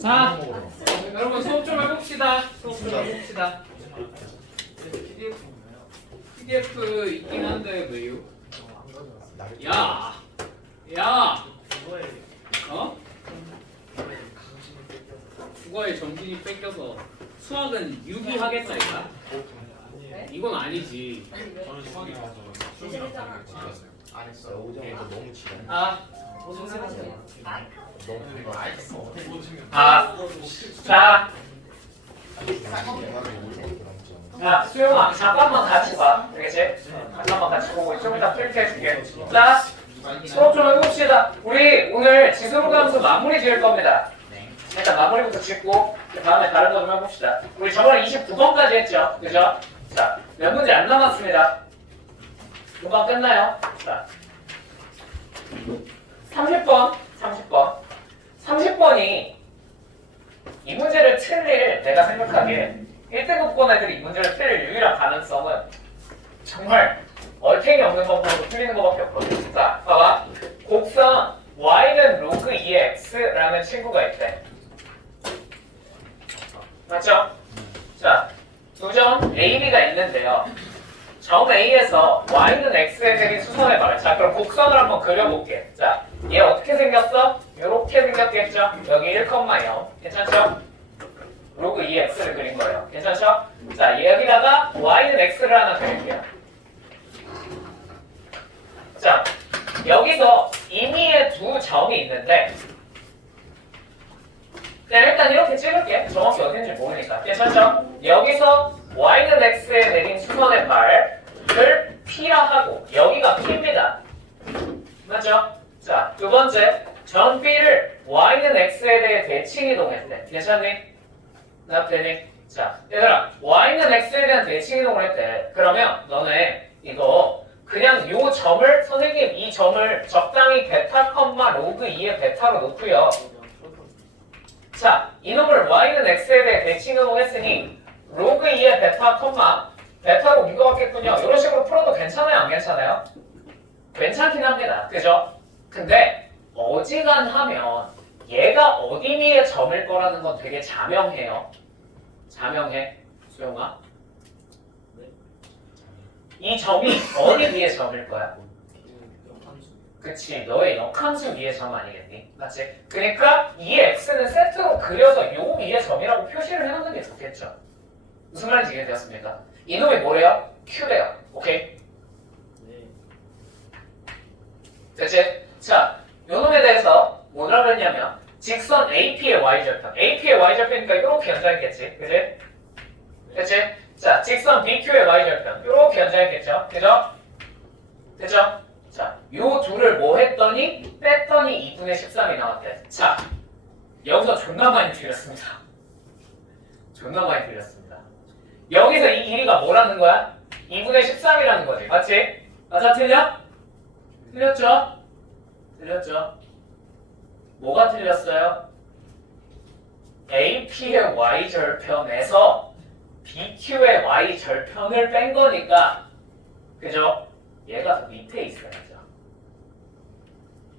자, 여러분 수업 좀 해봅시다. 수업 좀 해봅시다. PDF 있긴 한데 왜요? 야, 야, 어? 국어에 정신이 뺏겨서 수학은 유기하겠다 이까? 이건 아니지. 저는 수학이 가서 수능이랑 찍었어요. 안 했어요. 오전에 너무 지랄. 아, 너무 자, 자, 수영아, 잠깐만 같이 봐. 알겠지? 잠깐만 같이 보고 좀 이따 풀게 해줄게. 자, 수업 좀 해봅시다. 우리 오늘 지수로감수 마무리 지을 겁니다. 일단 마무리부터 짓고 그 다음에 다른 거 좀 해봅시다. 우리 저번에 29번까지 했죠? 그죠? 자, 몇 문제 안 남았습니다. 금방 끝나요. 자, 30번이 이 문제를 틀릴 내가 생각하기에 1등급권 애들이 이 문제를 틀릴 유일한 가능성은 정말 얼탱이 없는 방법으로 틀리는 것밖에 없거든. 자, 봐봐. 곡선 y는 로그 2x라는 친구가 있대. 맞죠? 자, 두 점 A, B가 있는데요. 점 A에서 y는 x에 대인 수선의 말을. 자, 그럼 곡선을 한번 그려볼게. 자, 얘 어떻게 생겼어? 이렇게 생겼겠죠? 여기 1,0. 괜찮죠? 로그 2x를 그린 거예요. 괜찮죠? 자, 여기다가 y는 x를 하나 그릴게요. 자, 여기서 임의의 두 점이 있는데 그냥 일단 이렇게 찍을게. 정확히 어딘지 모르니까. 괜찮죠? 여기서 y는 x에 내린 수선의 발을 p라 하고 여기가 p입니다. 맞죠? 자, 두 번째, 점 B를 y는 x에 대해 대칭 이동했대. 괜찮니? 나 되니? 자, 얘들아, y는 x에 대한 대칭 이동을 했대. 그러면 너네 이거 그냥 요 점을 선생님 이 점을 적당히 베타 컴마 로그 2의 베타로 놓고요. 자, 이놈을 y는 x에 대해 대칭 이동했으니 로그 2의 베타 컴마 베타로 옮겨갔겠군요. 이런 식으로 풀어도 괜찮아요? 안 괜찮아요? 괜찮긴 합니다. 그죠? 근데 어지간하면 얘가 어디 위에 점일 거라는 건 되게 자명해요. 자명해. 수영아. 이 점이 어디 위에 점일 거야? 그치. 너의 역함수 위에 점 아니겠니? 맞지? 그러니까 이 x는 세트로 그려서 요 위에 점이라고 표시를 해놓는 게 좋겠죠. 무슨 말인지 이해되었습니까? 이놈이 뭐래요? q래요. 오케이? 됐지? 자, 요놈에 대해서 뭐라고 했냐면 직선 AP의 y절편. AP의 y절편이니까 이렇게 연장했겠지. 그치? 됐지? 자, 직선 BQ의 y절편. 이렇게 연장했겠죠. 그죠? 됐죠? 자, 요 둘을 뭐 했더니 뺐더니 2분의 13이 나왔대. 자, 여기서 존나 많이 틀렸습니다. 존나 많이 틀렸습니다. 여기서 이 길이가 뭐라는 거야? 2분의 13이라는 거지. 맞지? 맞아, 틀려? 틀렸죠? 틀렸죠? 뭐가 틀렸어요? AP의 y절편에서 BQ의 y절편을 뺀 거니까 그죠? 얘가 더 밑에 있어야죠.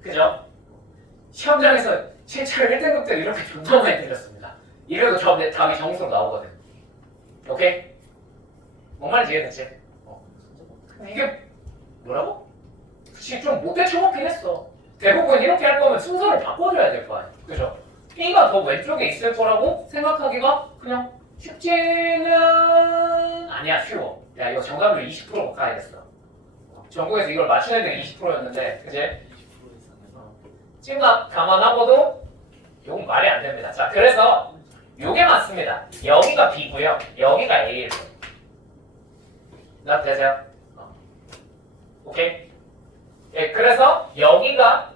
그죠? 시험장에서 실제로 1등급 때 이렇게 존나 많이 틀렸습니다. 이래도 저 답이 정수로 나오거든. 오케이? 뭔 말인지 이해됐지? 이게 뭐라고? 그치, 좀 못해 쳐먹긴 했어. 대부분 이렇게 할 거면 순서를 바꿔줘야 될 거 아니야. 그죠? B가 더 왼쪽에 있을 거라고 생각하기가 그냥 쉽지는 아니야. 쉬워. 야, 이거 정답률 20% 가야겠어. 전국에서 이걸 맞춘 애들이 20%였는데 그치? 찜밥 감안하고도 이건 말이 안 됩니다. 자, 그래서 요게 맞습니다. 여기가 B고요. 여기가 A예요. 나 되세요? 오케이? 예, 그래서 여기가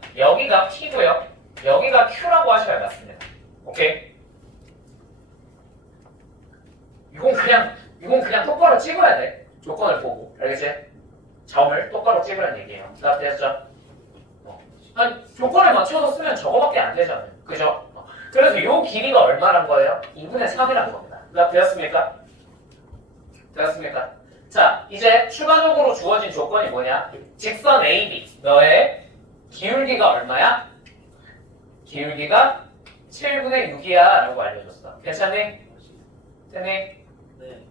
P고요. 여기가 Q라고 하셔야 맞습니다. 오케이? 이건 그냥 똑바로 찍어야 돼. 조건을 보고. 알겠지? 점을 똑바로 찍으라는 얘기예요. 나 되셨죠? 아니, 조건에 맞춰서 쓰면 저거밖에 안 되잖아요. 그죠? 그래서 요 길이가 얼마란 거예요? 2분의 3이란 겁니다. 나 되었습니까? 되었습니까? 자, 이제 추가적으로 주어진 조건이 뭐냐? 직선 AB, 너의 기울기가 얼마야? 기울기가 7분의 6이야 라고 알려줬어. 괜찮니? 됐니? 네.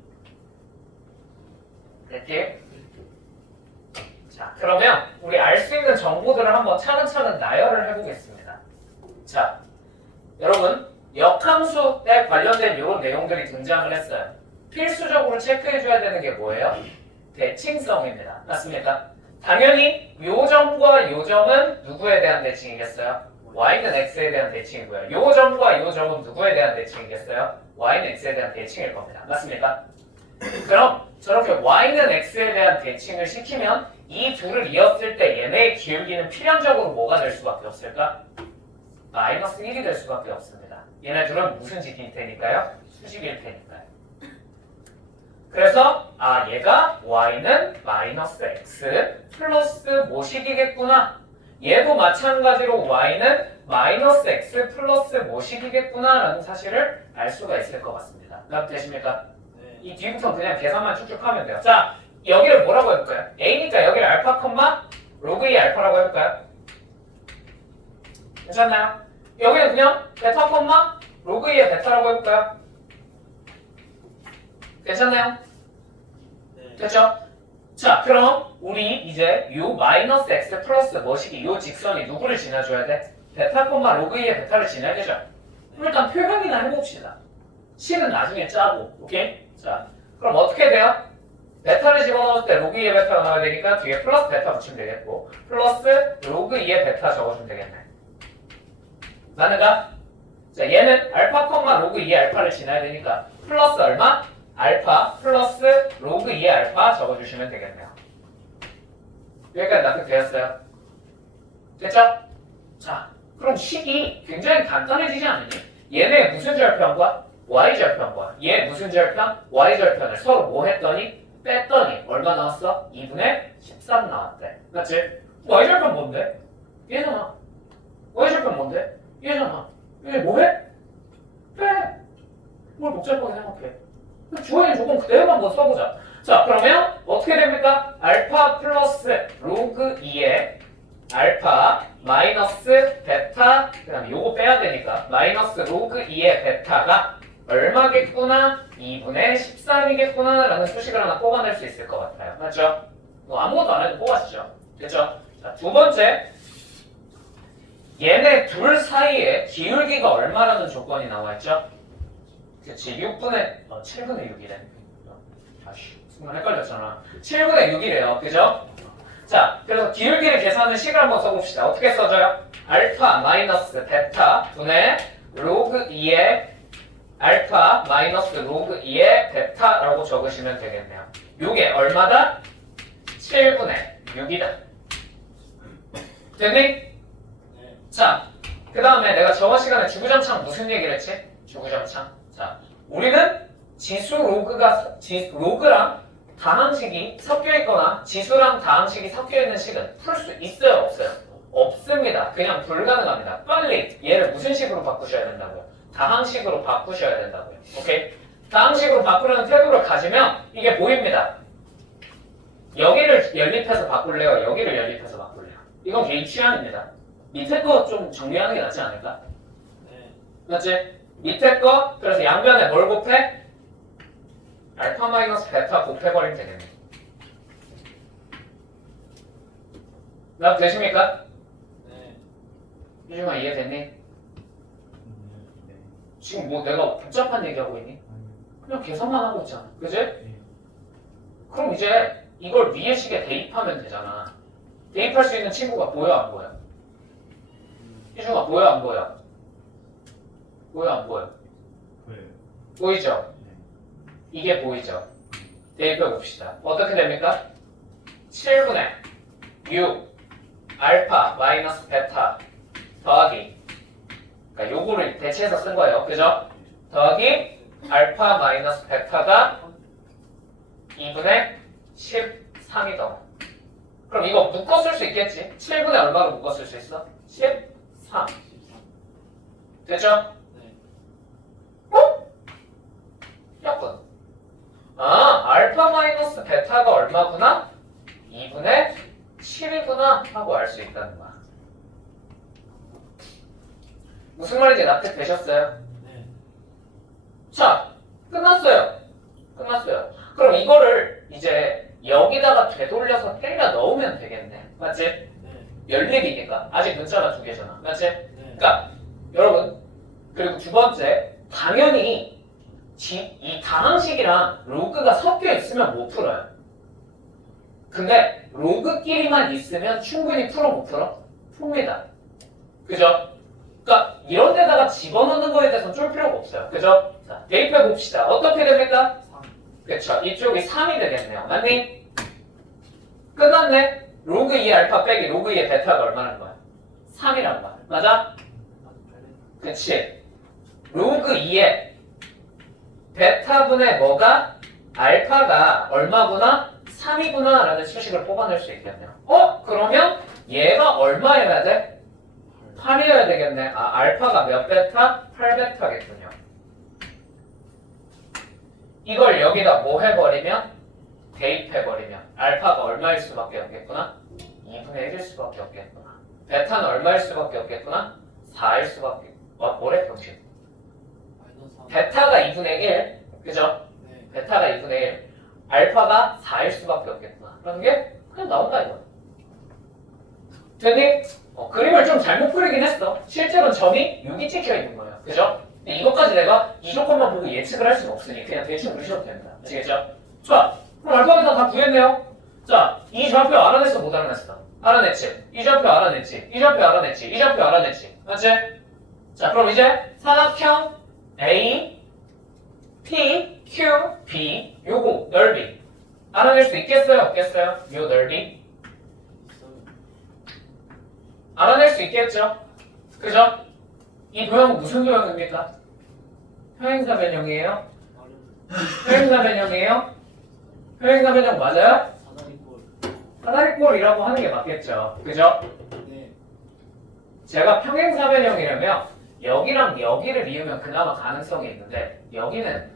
됐지? 자, 그러면 우리 알 수 있는 정보들을 한번 차근차근 나열을 해보겠습니다. 자, 여러분 역함수에 관련된 이런 내용들이 등장을 했어요. 필수적으로 체크해줘야 되는 게 뭐예요? 대칭성입니다. 맞습니까? 당연히 요 점과 요 점은 누구에 대한 대칭이겠어요? y는 x에 대한 대칭이고요. 요 점과 요 점은 누구에 대한 대칭이겠어요? y는 x에 대한 대칭일 겁니다. 맞습니까? 그럼 저렇게 y는 x에 대한 대칭을 시키면 이 둘을 이었을 때 얘네의 기울기는 필연적으로 뭐가 될 수밖에 없을까? 마이너스 1이 될 수밖에 없습니다. 얘네 둘은 무슨 식일 테니까요? 수식일 테니까요. 그래서 얘가 y는 마이너스 x 플러스 모식이겠구나. 얘도 마찬가지로 y는 마이너스 x 플러스 모식이겠구나 라는 사실을 알 수가 있을 것 같습니다. 되십니까? 네. 이 뒤부터 그냥 계산만 쭉쭉 하면 돼요. 자, 여기를 뭐라고 해볼까요? a니까 여기를 알파 콤마 로그 2 알파라고 해볼까요? 괜찮나요? 여기는 그냥 베타 콤마 로그 2의 베타라고 해볼까요? 괜찮나요? 네. 됐죠? 자, 그럼 우리 이제 요 마이너스 x 플러스 뭐시기 요 직선이 누구를 지나줘야 돼? 베타 콤마 로그 2의 베타를 지나야 되죠? 그럼 일단 표현이나 해봅시다. 식은 나중에 짜고, 오케이? 자, 그럼 어떻게 돼요? 베타를 집어넣을 때 로그 2의 베타가 나와야 되니까 뒤에 플러스 베타 붙이면 되겠고 플러스 로그 2의 베타 적어주면 되겠네. 맞는가? 자, 얘는 알파 콤마 로그 2의 알파를 지나야 되니까 플러스 얼마? 알파 플러스 로그 2의 알파 적어주시면 되겠네요. 여기까지 납득되었어요? 됐죠? 자, 그럼 식이 굉장히 간단해지지 않느니? 얘네 무슨 절편과 y절편과 얘 무슨 절편? y절편을 서로 뭐 했더니? 뺐더니 얼마 나왔어? 2분의 13 나왔대. 맞지? y절편 뭔데? 얘잖아. y절편 뭔데? 얘잖아. 얘 뭐해? 빼! 뭘 복잡하게 생각해? 주어진 조건 그대로만 한번 써보자. 자, 그러면 어떻게 됩니까? 알파 플러스 로그 2의 알파 마이너스 베타 그 다음에 요거 빼야 되니까 마이너스 로그 2의 베타가 얼마겠구나? 2분의 13이겠구나 라는 수식을 하나 뽑아낼 수 있을 것 같아요. 맞죠? 뭐 아무것도 안 해도 뽑았죠. 됐죠? 자, 두 번째 얘네 둘 사이에 기울기가 얼마라는 조건이 나와있죠? 그치, 7분의 6이래. 다시 순간 헷갈렸잖아. 7분의 6이래요. 그죠? 자, 그래서 기울기를 계산하는 식을 한번 써봅시다. 어떻게 써져요? 알파 마이너스 베타 분의 로그 2의 알파 마이너스 로그 2의 베타라고 적으시면 되겠네요. 요게 얼마다? 7분의 6이다. 됐니? 네. 자, 그 다음에 내가 저번 시간에 주구장창 무슨 얘기를 했지? 주구장창. 자, 우리는 지수 로그랑 다항식이 섞여 있거나 지수랑 다항식이 섞여 있는 식은 풀 수 있어요, 없어요? 없습니다. 그냥 불가능합니다. 빨리 얘를 무슨 식으로 바꾸셔야 된다고요? 다항식으로 바꾸셔야 된다고요. 오케이? 다항식으로 바꾸려는 태도를 가지면 이게 보입니다. 여기를 연립해서 바꿀래요? 여기를 연립해서 바꿀래요? 이건 개인 취향입니다. 밑에 거 좀 정리하는 게 낫지 않을까? 네. 맞지? 밑에 거 그래서 양변에 뭘 곱해? 알파 마이너스 베타 곱해버리면 되겠네. 나 되십니까? 네. 유중아 이해됐니? 지금 뭐 내가 복잡한 얘기하고 있니? 그냥 계산만 하고 있잖아. 그지? 그럼 이제 이걸 위의 식에 대입하면 되잖아. 대입할 수 있는 친구가 보여 안 보여? 유중아 보여 안 보여? 보여 안 보여? 보이죠? 이게 보이죠? 대입해 봅시다. 어떻게 됩니까? 7분의 6 알파 마이너스 베타 더하기 그러니까 요거를 대체해서 쓴 거예요. 그죠? 더하기 알파 마이너스 베타가 2분의 13이다. 그럼 이거 묶어 쓸 수 있겠지? 7분의 얼마로 묶어 쓸 수 있어? 13 됐죠? 네. 어? 약분. 알파 마이너스 베타가 얼마구나? 2분의 7이구나 하고 알 수 있다는 거야. 무슨 무슨 말인지 납득되셨어요? 네. 자, 끝났어요. 끝났어요. 그럼 이거를 이제 여기다가 되돌려서 때려 넣으면 되겠네. 맞지? 네. 연립이니까. 아직 문자가 두 개잖아. 맞지? 네. 그러니까 여러분, 그리고 두 번째, 당연히 이 다항식이랑 로그가 섞여 있으면 못 풀어요. 근데 로그끼리만 있으면 충분히 풀어 못 풀어? 풉니다. 그죠? 그러니까 이런 데다가 집어넣는 거에 대해서는 쫄 필요가 없어요. 그죠? 자, 대입해 봅시다. 어떻게 됩니까? 3. 그쵸. 이쪽이 3이 되겠네요. 맞니? 끝났네. 로그 2 알파 빼기 로그 2의 베타가 얼마라는 거야? 3이란 말. 맞아? 그치. 로그 2의 베타분의 뭐가? 알파가 얼마구나? 3이구나 라는 수식을 뽑아낼 수 있겠네요. 그러면 얘가 얼마여야 돼? 8이어야 되겠네. 알파가 몇 베타? 8베타겠군요. 이걸 여기다 뭐 해버리면? 대입해버리면 알파가 얼마일 수밖에 없겠구나? 2분의 1일 수밖에 없겠구나. 베타는 얼마일 수밖에 없겠구나? 4일 수밖에. 뭐래 병신? 마이너스 3. 베타가 2분의 1, 그죠? 네. 베타가 2분의 1, 알파가 4일 수밖에 없겠구나. 그런 게 그냥 나온다 이거. 되니? 그림을 좀 잘못 그리긴 했어. 실제로는 점이 6이 찍혀 있는 거예요. 그죠? 근데 이것까지 내가 이 조건만 보고 예측을 할 수는 없으니 그냥 대충 그리셔도 됩니다. 아시겠죠? 좋아. 그럼 알파 베타 다 구했네요. 자, 이 좌표 알아냈어 못 알아냈어? 알아냈지. 이 좌표 알아냈지. 이 좌표 알아냈지. 이 좌표 알아냈지. 맞지? 자, 그럼 이제 사각형 A, P, Q, B 요거 넓이 알아낼 수 있겠어요? 없겠어요? 요 넓이 있어요. 알아낼 수 있겠죠? 그죠? 이 도형은 무슨 도형입니까? 평행사 변형이에요? 평행사 변형이에요? 평행사 변형 맞아요? 사다리 꼴. 사다리꼴이라고 하는 게 맞겠죠? 그죠? 네. 제가 평행사 변형이라면 여기랑 여기를 이으면 그나마 가능성이 있는데 여기는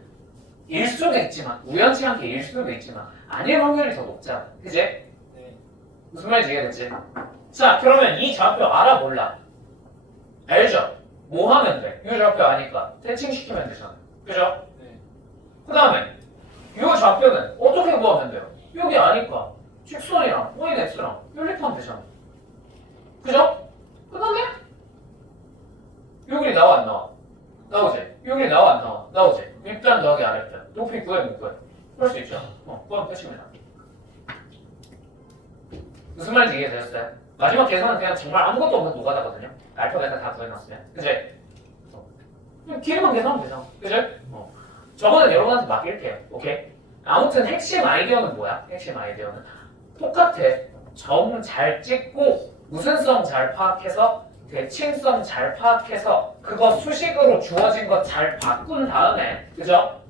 일 수도 있지만 우연치 않게 일 수도 있지만 아닐 확률이 더 높잖아. 그지? 네. 무슨 말인지 이해됐지? 자, 그러면 이 좌표 알아 몰라? 알죠? 뭐 하면 돼? 이 좌표 아니까 대칭시키면 되잖아. 그죠? 네. 그 다음에 이 좌표는 어떻게 구하면 돼요? 여기 아니까 직선이랑 y, x랑 연립하면 되잖아. 그죠? 그 다음에 여기 나와 안 나와? 나오지? 여기 나와 안 나와? 나오지? 일단 더하기 아랫변 높이 구해 못 구해? 그럴 수 있죠. 구하면 끝입니다. 무슨 말인지 이해되셨어요? 마지막 계산은 그냥 정말 아무것도 없는 노가다거든요. 알파 베타 다 구해놨으면. 그치? 그냥 길이만 계산하면 되잖아. 그치? 저거는 여러분한테 맡길게요. 오케이? 아무튼 핵심 아이디어는 뭐야? 핵심 아이디어는 똑같아. 점 잘 찍고 무슨성 잘 파악해서 대칭성 잘 파악해서 그거 수식으로 주어진 거 잘 바꾼 다음에 그죠?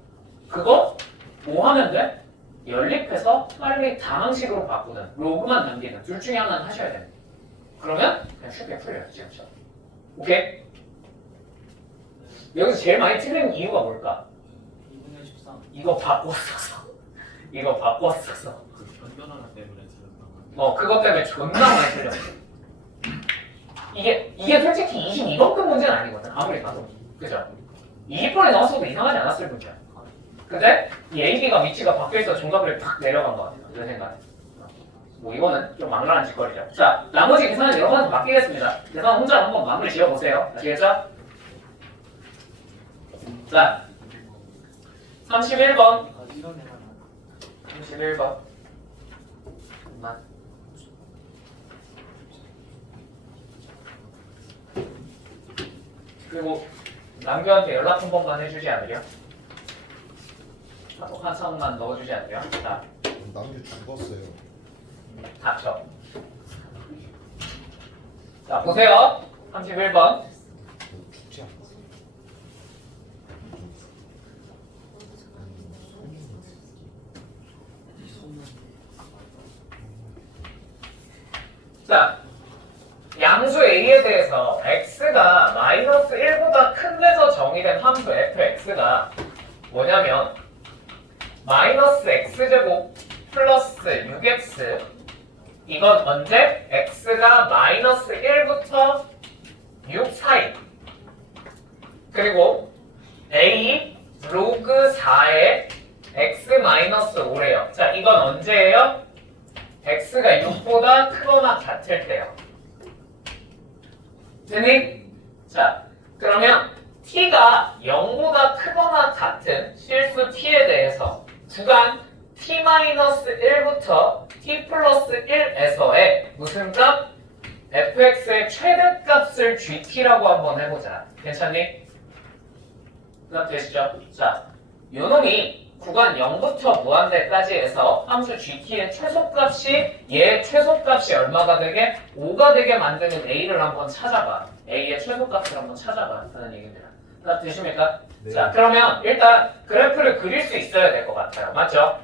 그거 뭐 하면 돼? 연립해서 빨리 다항식으로 바꾸는 로그만 남기는 둘 중에 하나는 하셔야 됩니다. 그러면 그냥 쉽게 풀려요. 지금처럼. 오케이? 여기서 제일 많이 틀린 이유가 뭘까? 2분의 13. 이거 바꿨어서. 이거 바꿨어서. 그 변경 하나 때문에 틀렸다고. 그것 때문에 존나 많이 틀렸어. 이게 솔직히 22번급 문제는 아니거든. 아무리 봐도. 그죠? 20번에 나왔어도 이상하지 않았을 뿐이야. 근데 이 A, B가 위치가 바뀌어서 중간글이 팍 내려간 것 같아요. 내 생각에. 뭐 이거는 좀 망랄한 짓거리죠. 자, 나머지 계산은 여러분한테 맡기겠습니다. 계산 혼자 한번 마무리 지어보세요. 아시겠죠? 자, 31번. 아, 이런 애가 31번. 잠깐만. 그리고 남규한테 연락 한 번만 해주지 않으려? 카톡 한 상만 넣어주지 않으려? 자, 남규 죽었어요. 닥쳐. 자, 보세요. 31번. 죽지 않았어요. 자, 양수 A에 대해서 x가 마이너스 1보다 큰 데서 정의된 함수 fx가 뭐냐면 마이너스 x제곱 플러스 6x 이건 언제? x가 마이너스 1부터 6 사이 그리고 a 로그 4의 x-5래요. 자, 이건 언제예요? x가 6보다 크거나 같을 때요. 됐니? 자, 그러면 t가 0보다 크거나 같은 실수 t에 대해서 구간 t-1부터 t 플러스 1에서의 무슨 값? fx의 최대값을 gt라고 한번 해보자. 괜찮니? 그 되시죠? 자, 요놈이 구간 0부터 무한대까지 해서 함수 gt의 최소값이 얘의 최소값이 얼마가 되게? 5가 되게 만드는 a를 한번 찾아봐. a의 최소값을 한번 찾아봐 하는 얘기입니다. 그 되십니까? 네. 자, 그러면 일단 그래프를 그릴 수 있어야 될 것 같아요. 맞죠?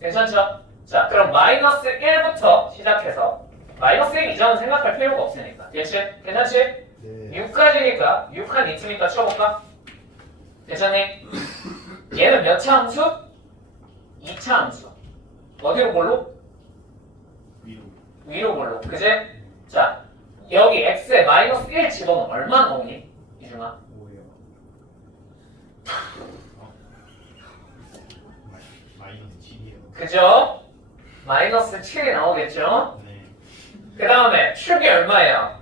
괜찮죠? 자, 그럼 마이너스 1부터 시작해서 마이너스 1 이전은 생각할 필요가 없으니까. 괜찮지? 네. 6까지니까 6한 2쯤이니까 쳐볼까? 괜찮니? 얘는 몇 차 함수? 2차 함수. 어디로 볼로? 위로. 위로 볼로. 그제? 자, 여기 x에 마이너스 1 집어넣으면 얼마 나오니? 이중아. 뭐예요? 마이너스 7이에요. 그죠? 마이너스 7이 나오겠죠? 네. 그 다음에 축이 얼마예요?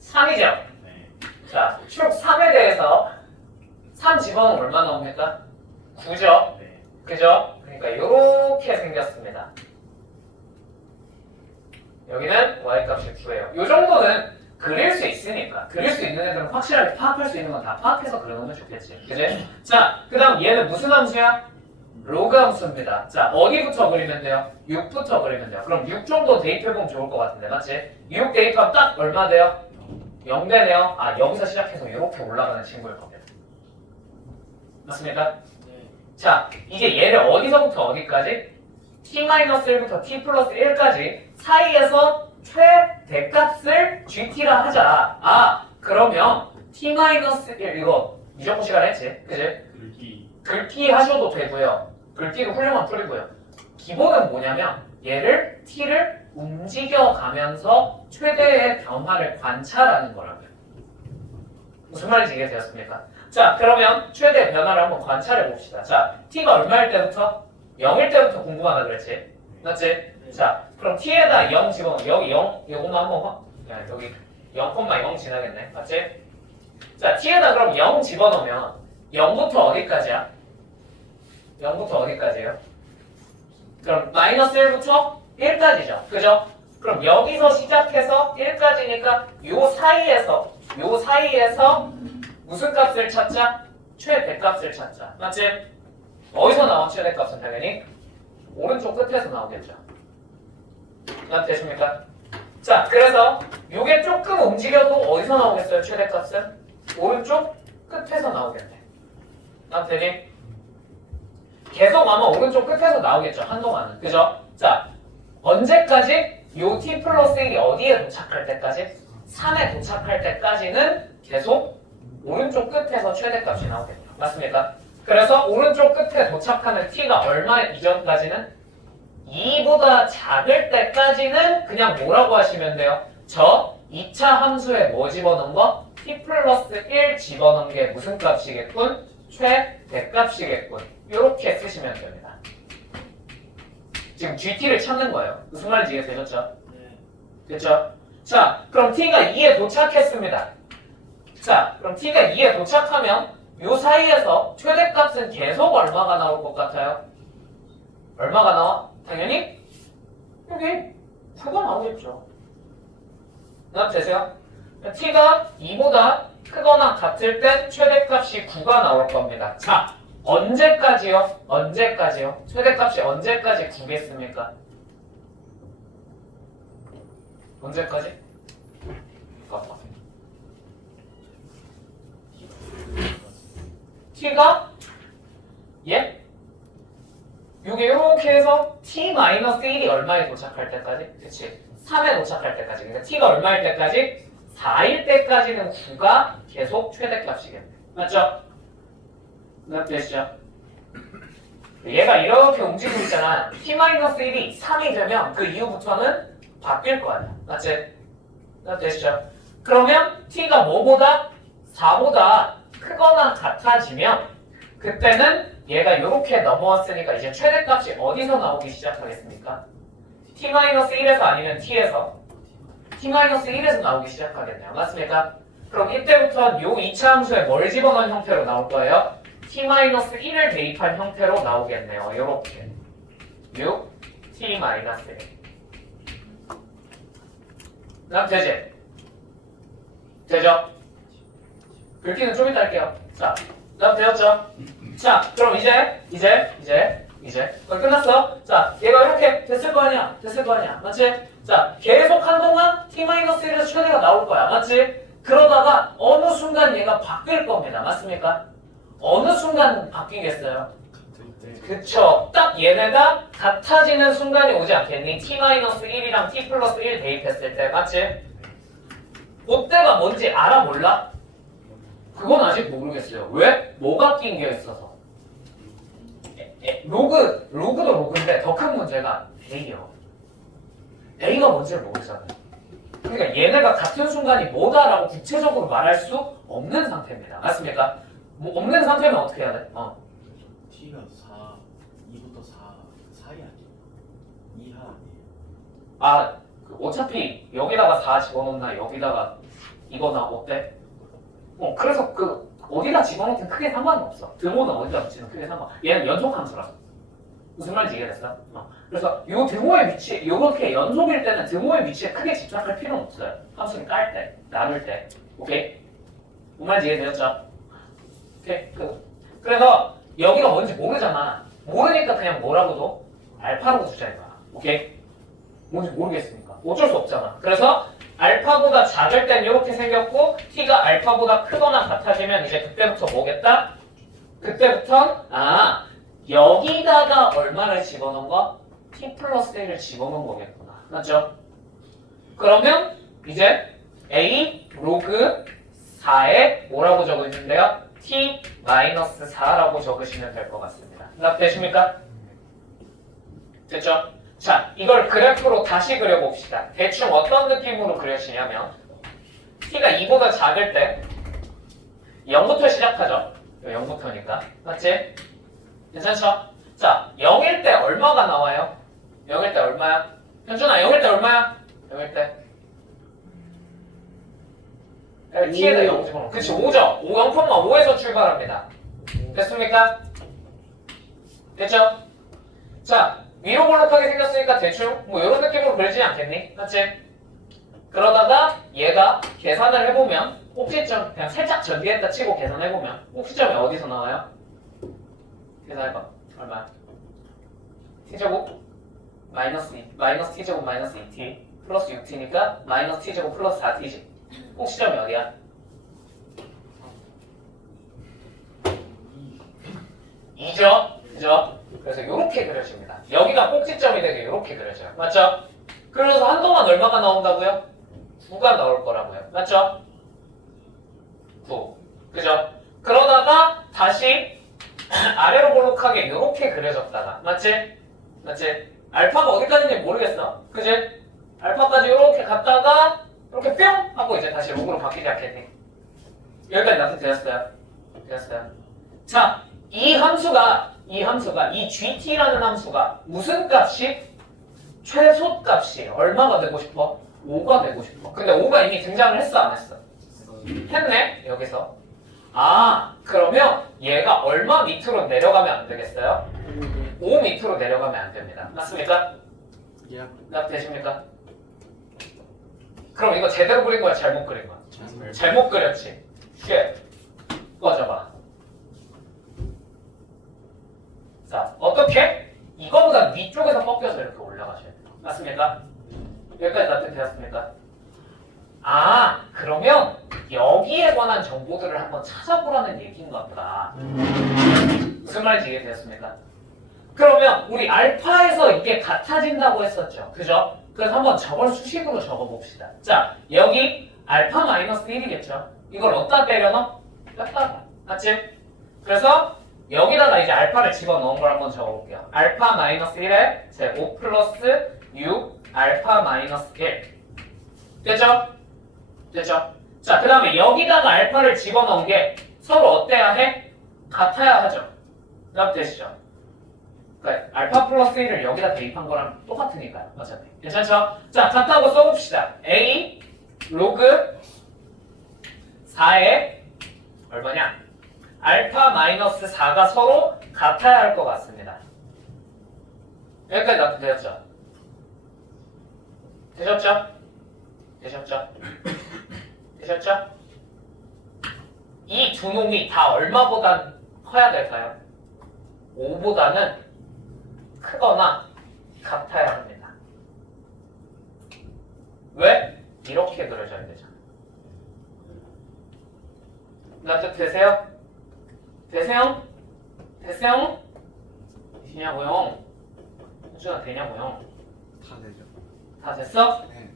3이죠? 네. 자, 축 3에 대해서 3 집어넣으면 얼마 나옵니까? 9죠? 네. 그죠? 그러니까 이렇게 생겼습니다. 여기는 y값이 9예요. 이 정도는 그릴 수 있으니까. 그릴 수 있는 애들은 확실하게 파악할 수 있는 건 다 파악해서 그려놓으면 좋겠지. 그지? 자, 그 다음 얘는 무슨 함수야? 로그 함수입니다. 자, 어디부터 그리면 돼요? 6부터 그리면 돼요. 그럼 6 정도 대입해보면 좋을 것 같은데, 맞지? 6 대입하면 딱 얼마 돼요? 0 되네요. 아, 여기서 시작해서 이렇게 올라가는 친구일 겁니다. 맞습니까? 네. 자, 이제 얘를 어디서부터 어디까지? t-1부터 t 플러스 1까지 사이에서 최대값을 gt라 하자. 아, 그러면 t-1 이거 미적분 시간 했지? 그지? 글귀. 긁기 하셔도 되고요. 긁기도 훌륭한 풀이고요. 기본은 뭐냐면 얘를 t를 움직여가면서 최대의 변화를 관찰하는 거라고요. 무슨 말인지 이해되었습니까? 자, 그러면 최대 변화를 한번 관찰해 봅시다. 자, t가 얼마일 때부터? 0일 때부터 궁금하다 그랬지? 맞지? 자, 그럼 t에다 0 집어넣어. 여기 0, 요것만 한번 야, 여기 0,0 지나겠네. 맞지? 자, t에다 그럼 0 집어넣으면 0부터 어디까지야? 0부터 어디까지예요? 그럼 마이너스 1부터 1까지죠. 그죠? 그럼 여기서 시작해서 1까지니까 요 사이에서 무슨 값을 찾자? 최대값을 찾자. 맞지? 어디서 나온 최대값은 당연히 오른쪽 끝에서 나오겠죠. 되십니까? 자, 그래서 요게 조금 움직여도 어디서 나오겠어요? 최대값은? 오른쪽 끝에서 나오겠네. 되니? 계속 아마 오른쪽 끝에서 나오겠죠. 한동안은. 그죠? 자, 언제까지? 요 t 플러스 1이 어디에 도착할 때까지? 3에 도착할 때까지는 계속 오른쪽 끝에서 최대값이 나오겠네요. 맞습니까? 그래서 오른쪽 끝에 도착하는 t가 얼마 이전까지는 2보다 작을 때까지는 그냥 뭐라고 하시면 돼요? 저 2차 함수에 뭐 집어넣은 거? t 플러스 1 집어넣은 게 무슨 값이겠군? 최대값이겠군. 이렇게 쓰시면 됩니다. 지금 gt를 찾는 거예요. 무슨 말인지 이해되셨죠? 네. 됐죠? 자, 그럼 t가 2에 도착했습니다. 자, 그럼 t가 2에 도착하면 요 사이에서 최대값은 계속 얼마가 나올 것 같아요? 얼마가 나와? 당연히 여기 9가 나오겠죠. 되세요? t가 2보다 크거나 같을 땐 최대값이 9가 나올 겁니다. 자, 언제까지요? 언제까지요? 최대값이 언제까지 9겠습니까? 언제까지? t가 예? 요게 이렇게 해서 t-1이 얼마에 도착할 때까지? 그치? 3에 도착할 때까지. 그러니까 t가 얼마일 때까지? 4일 때까지는 9가 계속 최대값이겠네. 맞죠? 되시죠? 얘가 이렇게 움직이고 있잖아. t-1이 3이 되면 그 이후부터는 바뀔 거 아니야. 맞지? 되시죠? 그러면 t가 뭐보다 4보다 크거나 같아지면 그때는 얘가 이렇게 넘어왔으니까 이제 최대값이 어디서 나오기 시작하겠습니까? t-1에서 아니면 t에서 t-1에서 나오기 시작하겠네요. 맞습니까? 그럼 이때부터는 요 2차 함수에 뭘 집어넣은 형태로 나올 거예요? t-1을 대입한 형태로 나오겠네요. 요렇게 요 t-1 그럼 되지? 되죠? 글귀는 좀 이따 할게요. 자, 그럼 되었죠? 자, 그럼 이제 그럼 끝났어? 자, 얘가 이렇게 됐을 거 아니야? 됐을 거 아니야? 맞지? 자, 계속 한동안 t-1에서 최대가 나올 거야. 맞지? 그러다가 어느 순간 얘가 바뀔 겁니다. 맞습니까? 어느 순간 바뀌겠어요? 그쵸. 딱 얘네가 같아지는 순간이 오지 않겠니? t-1이랑 t 플러스 1 대입했을 때. 맞지? 그때가 뭔지 알아 몰라? 그건 아직 모르겠어요. 왜? 뭐가 낀 게 있어서. 로그도 로그인데 더 큰 문제가 A요. A가 뭔지를 모르잖아요. 그러니까 얘네가 같은 순간이 뭐다라고 구체적으로 말할 수 없는 상태입니다. 맞습니까? 뭐 없는 상태면 어떻게 해야 돼? T가 4, 2부터 4 사이 아니에요? 이하 아니에요? 아, 어차피 여기다가 4 집어넣나 여기다가 이거나 어때? 그래서 어디다 집어넣든 크게 상관은 없어. 등호는 어디다 붙이든 크게 상관. 얘는 연속 함수라서. 무슨 말인지 이해됐어? 그래서 요 등호의 위치, 이렇게 연속일 때는 등호의 위치에 크게 집착할 필요는 없어요. 함수를 깔 때, 나눌 때. 오케이? 무슨 말인지 이해되었죠? 오케이? 그래서 여기가 뭔지 모르잖아. 모르니까 그냥 뭐라고도 알파라고 주자는 거야. 오케이? 뭔지 모르겠으니까. 어쩔 수 없잖아. 그래서 알파보다 작을 땐 이렇게 생겼고 t가 알파보다 크거나 같아지면 이제 그때부터 뭐겠다? 그때부터 여기다가 얼마를 집어넣은 거? t 플러스 1을 집어넣은 거겠구나. 맞죠? 그러면 이제 a 로그 4에 뭐라고 적으시는데요? t 마이너스 4라고 적으시면 될 것 같습니다. 되십니까? 됐죠? 자, 이걸 그래프로 다시 그려봅시다. 대충 어떤 느낌으로 그려지냐면 t가 2보다 작을 때 0부터 시작하죠. 0부터니까. 맞지? 괜찮죠? 자, 0일 때 얼마가 나와요? 0일 때 얼마야? 현준아, 0일 때 얼마야? 0일 때 t에다 0 집어넣어. 그치, 5죠? 0,5에서 출발합니다. 됐습니까? 됐죠? 자, 위로 볼록하게 생겼으니까 대충 뭐 이런 느낌으로 그리지 않겠니? 맞지? 그러다가 얘가 계산을 해보면 꼭지점 그냥 살짝 전개했다 치고 계산해보면 꼭지점이 어디서 나와요? 계산해봐. 얼마야? t제곱 마이너스 2 마이너스 t제곱 마이너스 2t 플러스 6t니까 마이너스 t제곱 플러스 4t지. 꼭지점이 어디야? 2죠? 그죠? 그래서 이렇게 그려집니다. 여기가 꼭지점이 되게 이렇게 그려져요. 맞죠? 그래서 한동안 얼마가 나온다고요? 9가 나올 거라고요. 맞죠? 9. 그죠? 그러다가 다시 아래로 볼록하게 이렇게 그려졌다가 맞지? 맞지? 알파가 어디까지인지 모르겠어. 그지? 알파까지 이렇게 갔다가 이렇게 뿅! 하고 이제 다시 로그로 바뀌지 않겠니? 여기까지 납득되었어요? 되었어요? 자, 이 GT라는 함수가 무슨 값이? 최소값이 얼마가 되고 싶어? 5가 되고 싶어. 근데 5가 이미 등장을 했어, 안 했어? 했네, 여기서. 그러면 얘가 얼마 밑으로 내려가면 안 되겠어요? 5 밑으로 내려가면 안 됩니다. 맞습니까? 예. 납득되십니까? 그럼 이거 제대로 그린 거야, 잘못 그린 거야? 잘못 그렸지? 쉣. 꺼져봐. 자, 어떻게? 이거보다 위쪽에서 꺾여서 이렇게 올라가셔야 돼요. 맞습니까? 여기까지 납득되었습니까? 그러면 여기에 관한 정보들을 한번 찾아보라는 얘기인가 보다. 무슨 말인지 이해되었습니까? 그러면 우리 알파에서 이게 같아진다고 했었죠. 그죠? 그래서 한번 저걸 수식으로 적어봅시다. 자, 여기 알파 마이너스 1이겠죠? 이걸 어디다 때려넣어? 여기다가. 맞지? 그래서 여기다가 이제 알파를 집어넣은 걸 한번 적어볼게요. 알파 마이너스 1에 제곱 플러스 6 알파 마이너스 1. 됐죠? 됐죠? 자, 그 다음에 여기다가 알파를 집어넣은 게 서로 어때야 해? 같아야 하죠. 되시죠? 그러니까 알파 플러스 1을 여기다 대입한 거랑 똑같으니까요. 어차피. 괜찮죠? 자, 같다고 써봅시다. A 로그 4에 얼마냐? 알파 마이너스 4가 서로 같아야 할 것 같습니다. 여기까지 납득되셨죠? 되셨죠? 되셨죠? 되셨죠? 이 두 놈이 다 얼마보다 커야 될까요? 5보다는 크거나 같아야 합니다. 왜? 이렇게 그려져야 되잖아. 납득되세요? 되세요? 되세요? 되냐고요? 호주가 되냐고요? 다 되죠. 다 됐어? 네.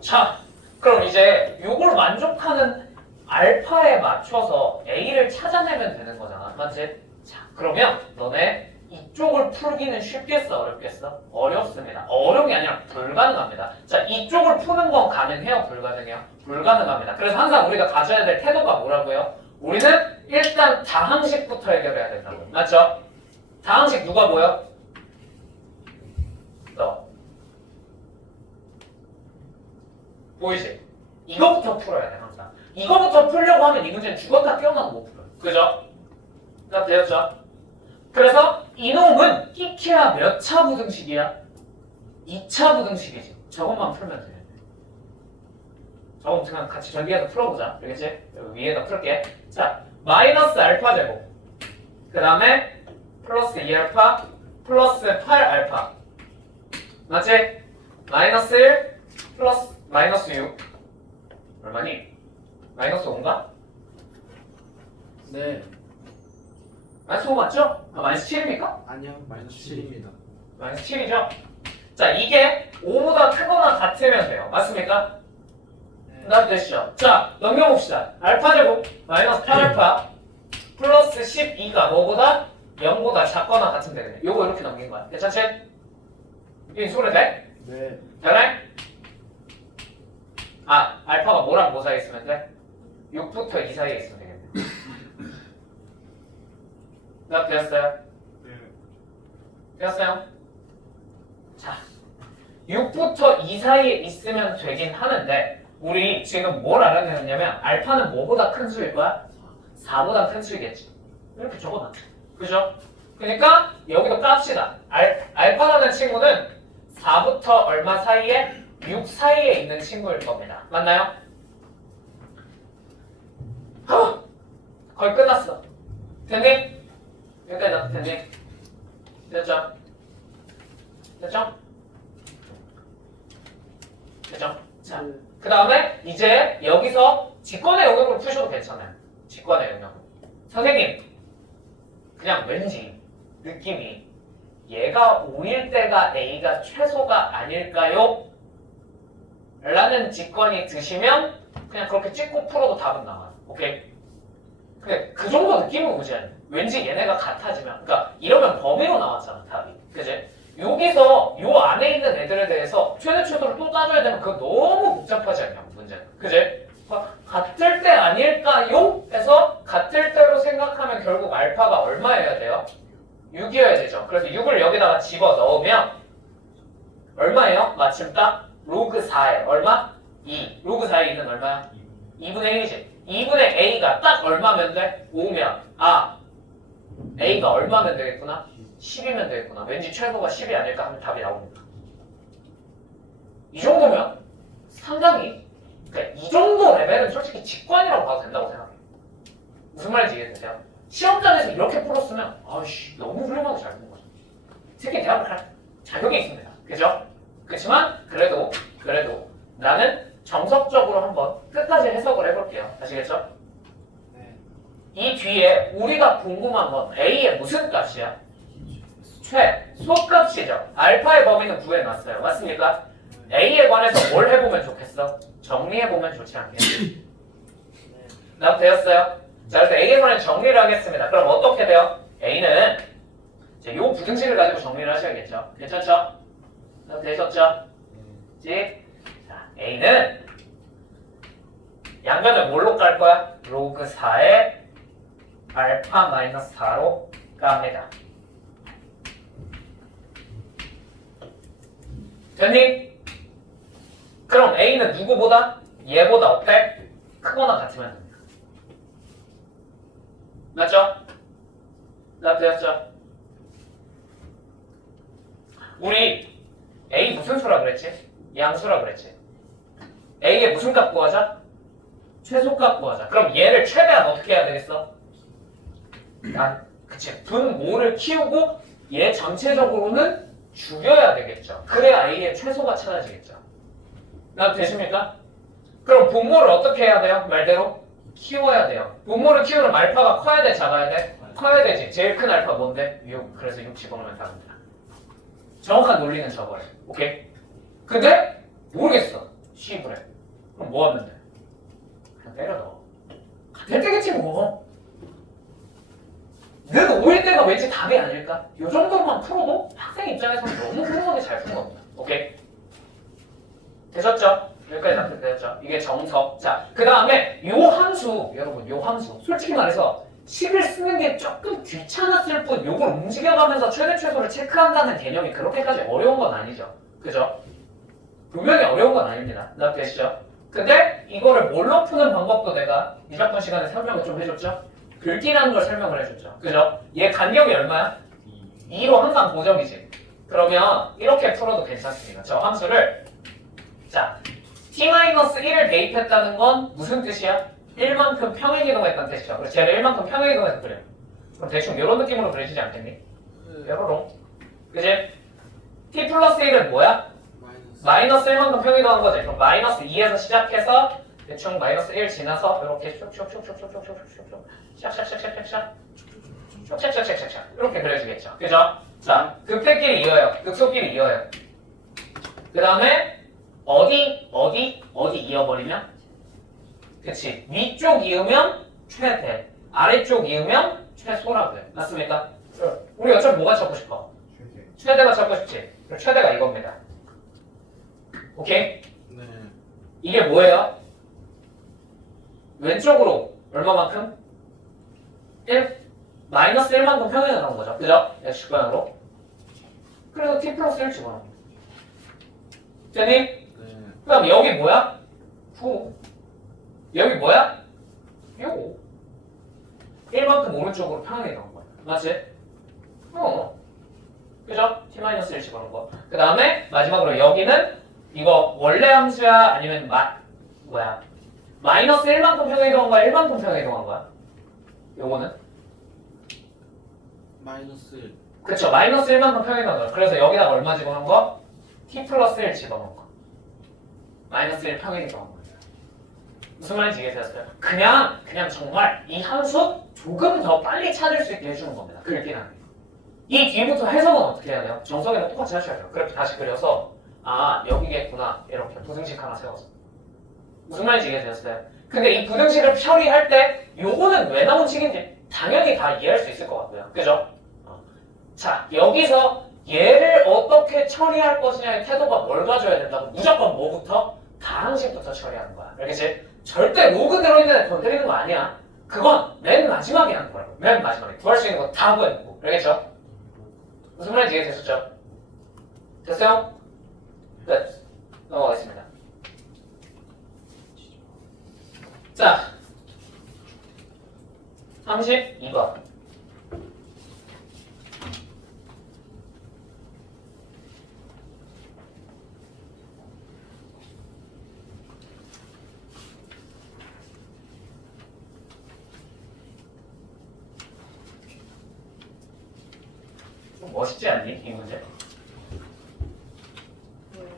자, 그럼 이제 요걸 만족하는 알파에 맞춰서 A를 찾아내면 되는 거잖아. 맞지? 자, 그러면 너네 이쪽을 풀기는 쉽겠어? 어렵겠어? 어렵습니다. 어려운 게 아니라 불가능합니다. 자, 이쪽을 푸는 건 가능해요? 불가능해요? 불가능합니다. 그래서 항상 우리가 가져야 될 태도가 뭐라고요? 우리는 일단 다항식부터 해결해야 된다고. 맞죠? 다항식 누가 보여? 너. 보이지? 이거부터 풀어야 돼, 항상. 이거부터 풀려고 하면 이 문제는 죽었다 깨어나도 못 풀어요. 그죠? 나 되었죠? 그래서 이놈은 끼키야 몇 차 부등식이야? 2차 부등식이지. 저것만 풀면 돼. 저건 그냥 같이 전기해서 풀어보자. 알겠지? 여기 위에다 풀게. 자, 마이너스 알파 제곱. 그 다음에 플러스 2알파 플러스 8알파. 맞지? 마이너스 1 플러스 마이너스 6. 얼마니? 마이너스 5인가? 네. 마이너스 5 맞죠? 아, 마이너스 7입니까? 아니요. 마이너스 7입니다. 마이너스 7이죠? 자, 이게 5보다 크거나 같으면 돼요. 맞습니까? 네. 납득되시죠? 자, 넘겨봅시다. 알파 제곱 마이너스 8알파 플러스 12가 뭐보다 0보다 작거나 같으면 되겠네. 요거 이렇게 넘긴 거야. 괜찮지? 이게 소리 돼? 네. 되네? 아, 알파가 뭐랑 뭐 사이에 있으면 돼? 6부터 2 사이에 있으면 되겠네. 납득되었어요? 네. 되었어요? 자, 6부터 2 사이에 있으면 되긴 하는데 우리 지금 뭘 알아내느냐면 알파는 뭐보다 큰 수일 거야? 4보다 큰 수이겠지. 이렇게 적어놨죠. 그죠? 그러니까 여기도 깝시다. 알파라는 친구는 4부터 얼마 사이에? 6 사이에 있는 친구일 겁니다. 맞나요? 거의 끝났어. 됐니? 여기까지 나도 됐니? 됐죠? 됐죠? 됐죠? 자, 그 다음에 이제 여기서 직권의 영역으로 푸셔도 괜찮아요. 직권의 영역. 선생님, 그냥 왠지 느낌이 얘가 5일 때가 A가 최소가 아닐까요? 라는 직권이 드시면 그냥 그렇게 찍고 풀어도 답은 나와요. 오케이? 근데 그 정도 느낌은 오지 않아요. 왠지 얘네가 같아지면, 그러니까 이러면 범위로 나왔잖아, 답이. 그지? 여기서 요 안에 있는 애들에 대해서 최대 최소를 또 따져야 되면 그거 너무 복잡하지 않냐, 문제는. 그지? 같을 때 아닐까요? 해서 같을 때로 생각하면 결국 알파가 얼마여야 돼요? 6이어야 되죠. 그래서 6을 여기다가 집어 넣으면 얼마예요? 마침 딱 로그 4에 얼마? 2. 로그 4의 2는 얼마야? 2분의 1이지. 2분의 A가 딱 얼마면 돼? 5면 아, A가 얼마면 되겠구나? 10이면 되겠구나. 왠지 최소가 10이 아닐까 하면 답이 나옵니다. 이 정도면 상당히, 그러니까 이 정도 레벨은 솔직히 직관이라고 봐도 된다고 생각해요. 무슨 말인지 이해되세요? 시험장에서 이렇게 풀었으면 아이씨 너무 훌륭하게 잘 푼 거죠. 특히 대학을 갈 자격이 있습니다. 그죠? 그렇지만 그래도 나는 정석적으로 한번 끝까지 해석을 해볼게요. 아시겠죠? 네. 이 뒤에 우리가 궁금한 건 A의 무슨 값이야? 최소값이죠. 알파의 범위는 구해놨어요. 맞습니까? A에 관해서 뭘 해보면 좋겠어? 정리해보면 좋지 않겠니? 네. 납 되었어요? 자, 그래서 A에 관해서 정리를 하겠습니다. 그럼 어떻게 돼요? A는 이제 요 부등식을 가지고 정리를 하셔야겠죠. 괜찮죠? 납 되셨죠? 지? A는 양변을 뭘로 깔 거야? 로그 4의 알파 마이너스 4로 깝니다. 됐니? 그럼 A는 누구보다? 얘보다 어때? 크거나 같으면 됩니다. 맞죠? 되었죠? 우리 A 무슨 수라 그랬지? 양수라 그랬지? A의 무슨 값 구하자? 최소값 구하자. 그럼 얘를 최대한 어떻게 해야 되겠어? 그치. 분모를 키우고 얘 전체적으로는 죽여야 되겠죠. 그래야 A의 최소가 찾아지겠죠. 되십니까? 그럼 분모를 어떻게 해야 돼요? 말대로 키워야 돼요. 분모를 키우는 알파가 커야 돼, 작아야 돼? 커야 되지. 제일 큰 알파 뭔데? 6. 그래서 6 집어넣으면 답입니다. 정확한 논리는 저거래. 오케이? 근데 모르겠어. 시입을 해. 그럼 뭐 하면 돼? 그냥 때려 넣어. 될 때겠지 뭐. 는 5일 때가 왠지 답이 아닐까? 이 정도만 풀어도 학생 입장에서는 너무 훌륭하게 잘 푼 겁니다. 오케이? 되셨죠? 여기까지 납득되셨죠? 이게 정석. 자, 그 다음에 요 함수, 여러분, 요 함수. 솔직히 말해서 식을 쓰는 게 조금 귀찮았을 뿐 요걸 움직여가면서 최대 최소를 체크한다는 개념이 그렇게까지 어려운 건 아니죠. 그죠? 분명히 어려운 건 아닙니다. 납득되시죠? 근데 이거를 뭘로 푸는 방법도 내가 이학번 시간에 설명을 좀 해줬죠? 긁기라는 걸 설명을 해줬죠. 그죠? 얘 간격이 얼마야? 2로 항상 고정이지. 그러면 이렇게 풀어도 괜찮습니다. 저 함수를 자, t-1을 대입했다는 건 무슨 뜻이야? 1만큼 평행이동했다는 뜻이죠. 그래서 쟤를 1만큼 평행이동해서 그래요. 그럼 대충 이런 느낌으로 그려지지 않겠니? 뾰로롱. 그지? t 플러스 1은 뭐야? 마이너스 1만큼 평행이동한 거지. 그럼 마이너스 2에서 시작해서 대충 마이너스 1 지나서 이렇게 슉슉슉슉슉슉슉슉슉 샥샥샥샥샥 샥샥샥샥샥 이렇게 그려지겠죠. 그죠? 자, 극대끼리 이어요. 극소끼리 이어요. 그 다음에 어디 이어버리면? 그치. 위쪽 이으면 최대, 아래쪽 이으면 최소라고 해. 맞습니까? 우리 어차피 뭐가 찾고 싶어? 최대가 찾고 싶지. 그럼 최대가 이겁니다. 오케이? 네. 이게 뭐예요? 왼쪽으로 얼마만큼? 1? 마이너스 1만큼 평행을 하는 거죠. 그죠? X방향으로. 그래서 t 플러스 1 집어넣어. 됐니? 네. 그 다음 여기 뭐야? 9. 여기 뭐야? 요거. 1만큼 오른쪽으로 평행이 나온 거야. 맞지? 그죠? t-1 집어넣은 거. 그 다음에 마지막으로 여기는 이거 원래 함수야? 아니면 마이너스 1만큼 평행이 동한 거야? 1만큼 평행이 동한 거야? 요거는? 마이너스 1. 그쵸. 마이너스 1만큼 평행이 동한 거야. 그래서 여기다가 얼마 집어넣은 거? t 플러스 1 집어넣은 거. 마이너스 1 평행이 동한 거예요. 무슨 말인지 이해되셨어요? 그냥 정말 이 함수 조금 더 빨리 찾을 수 있게 해주는 겁니다. 긁긴 하는 게. 이 뒤부터 해석은 어떻게 해야 돼요? 정석에는 똑같이 하셔야 돼요. 그래프 다시 그려서 아 여기겠구나 이렇게 부등식 하나 세워서. 무슨 말인지 이해되셨어요? 근데 이 부등식을 처리할 때 요거는 왜 나온 식인지 당연히 다 이해할 수 있을 것 같고요. 그죠? 자, 여기서 얘를 어떻게 처리할 것이냐의 태도가 뭘 가져야 된다고? 무조건 뭐부터? 다항식부터 처리하는 거야. 알겠지? 절대 로그 들어있는 애 건드리는 거 아니야. 그건 맨 마지막에 하는 거라고. 맨 마지막에. 구할 수 있는 거 다 구해놓고. 알겠죠? 무슨 말인지 이해되셨죠? 됐어요? 끝. 넘어가겠습니다. 자, 32번. 좀 멋있지 않니? 이 문제? 뭐예요?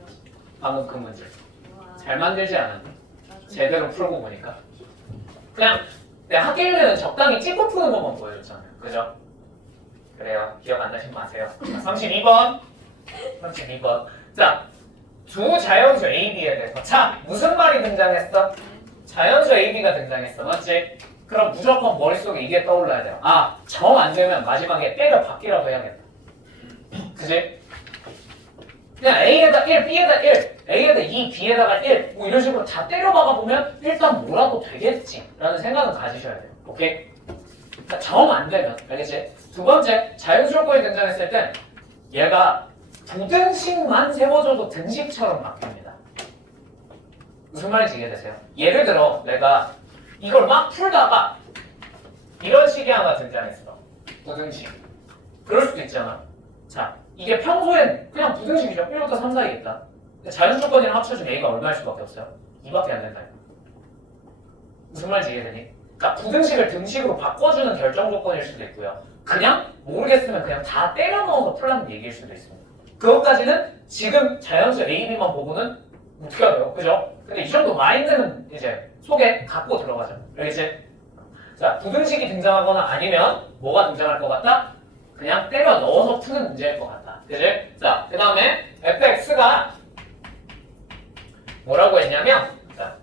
방금 그 문제. 우와. 잘 만들지 않았니? 아, 제대로 풀고 보니까. 그냥 내가 학기일에는 적당히 찍고 푸는 것만 보여줬잖아요. 그죠? 그래요. 기억 안 나시면 마세요. 32번. 32번. 자, 두 자연수 A, B에 대해서. 자, 무슨 말이 등장했어? 자연수 A, B가 등장했어. 맞지? 그럼 무조건 머릿속에 이게 떠올라야 돼요. 아, 정 안 되면 마지막에 때려 박기라도 해야겠다. 그지? 그냥 A에다 1, B에다 1, A에다 2, B에다가 1, 뭐 이런 식으로 다 때려박아 보면 일단 뭐라도 되겠지 라는 생각은 가지셔야 돼요. 오케이? 그러니까 정 안 되면, 알겠지? 두 번째, 자연수조건이 등장했을 땐 얘가 부등식만 세워줘도 등식처럼 바뀝니다. 무슨 말인지 이해되세요? 예를 들어 내가 이걸 막 풀다가 이런 식이 하나 등장했어. 부등식. 그럴 수도 있잖아. 자, 이게 평소엔 그냥 부등식이죠. 1부터 3 사이겠다. 자연수조건이랑 합쳐주면 A가 얼마일 수밖에 없어요? 2밖에 안 된다. 무슨 말인지 이해되니? 그러니까 부등식을 등식으로 바꿔주는 결정조건일 수도 있고요. 그냥 모르겠으면 그냥 다 때려 넣어서 풀라는 얘기일 수도 있습니다. 그것까지는 지금 자연수 A, B만 보고는 어떻게 해요? 그죠? 근데 이 정도 마인드는 이제 속에 갖고 들어가죠. 알겠지? 자, 부등식이 등장하거나 아니면 뭐가 등장할 것 같다? 그냥 때려 넣어서 푸는 문제일 것 같다. 그지? 자, 그 다음에 fx가 뭐라고 했냐면, 자,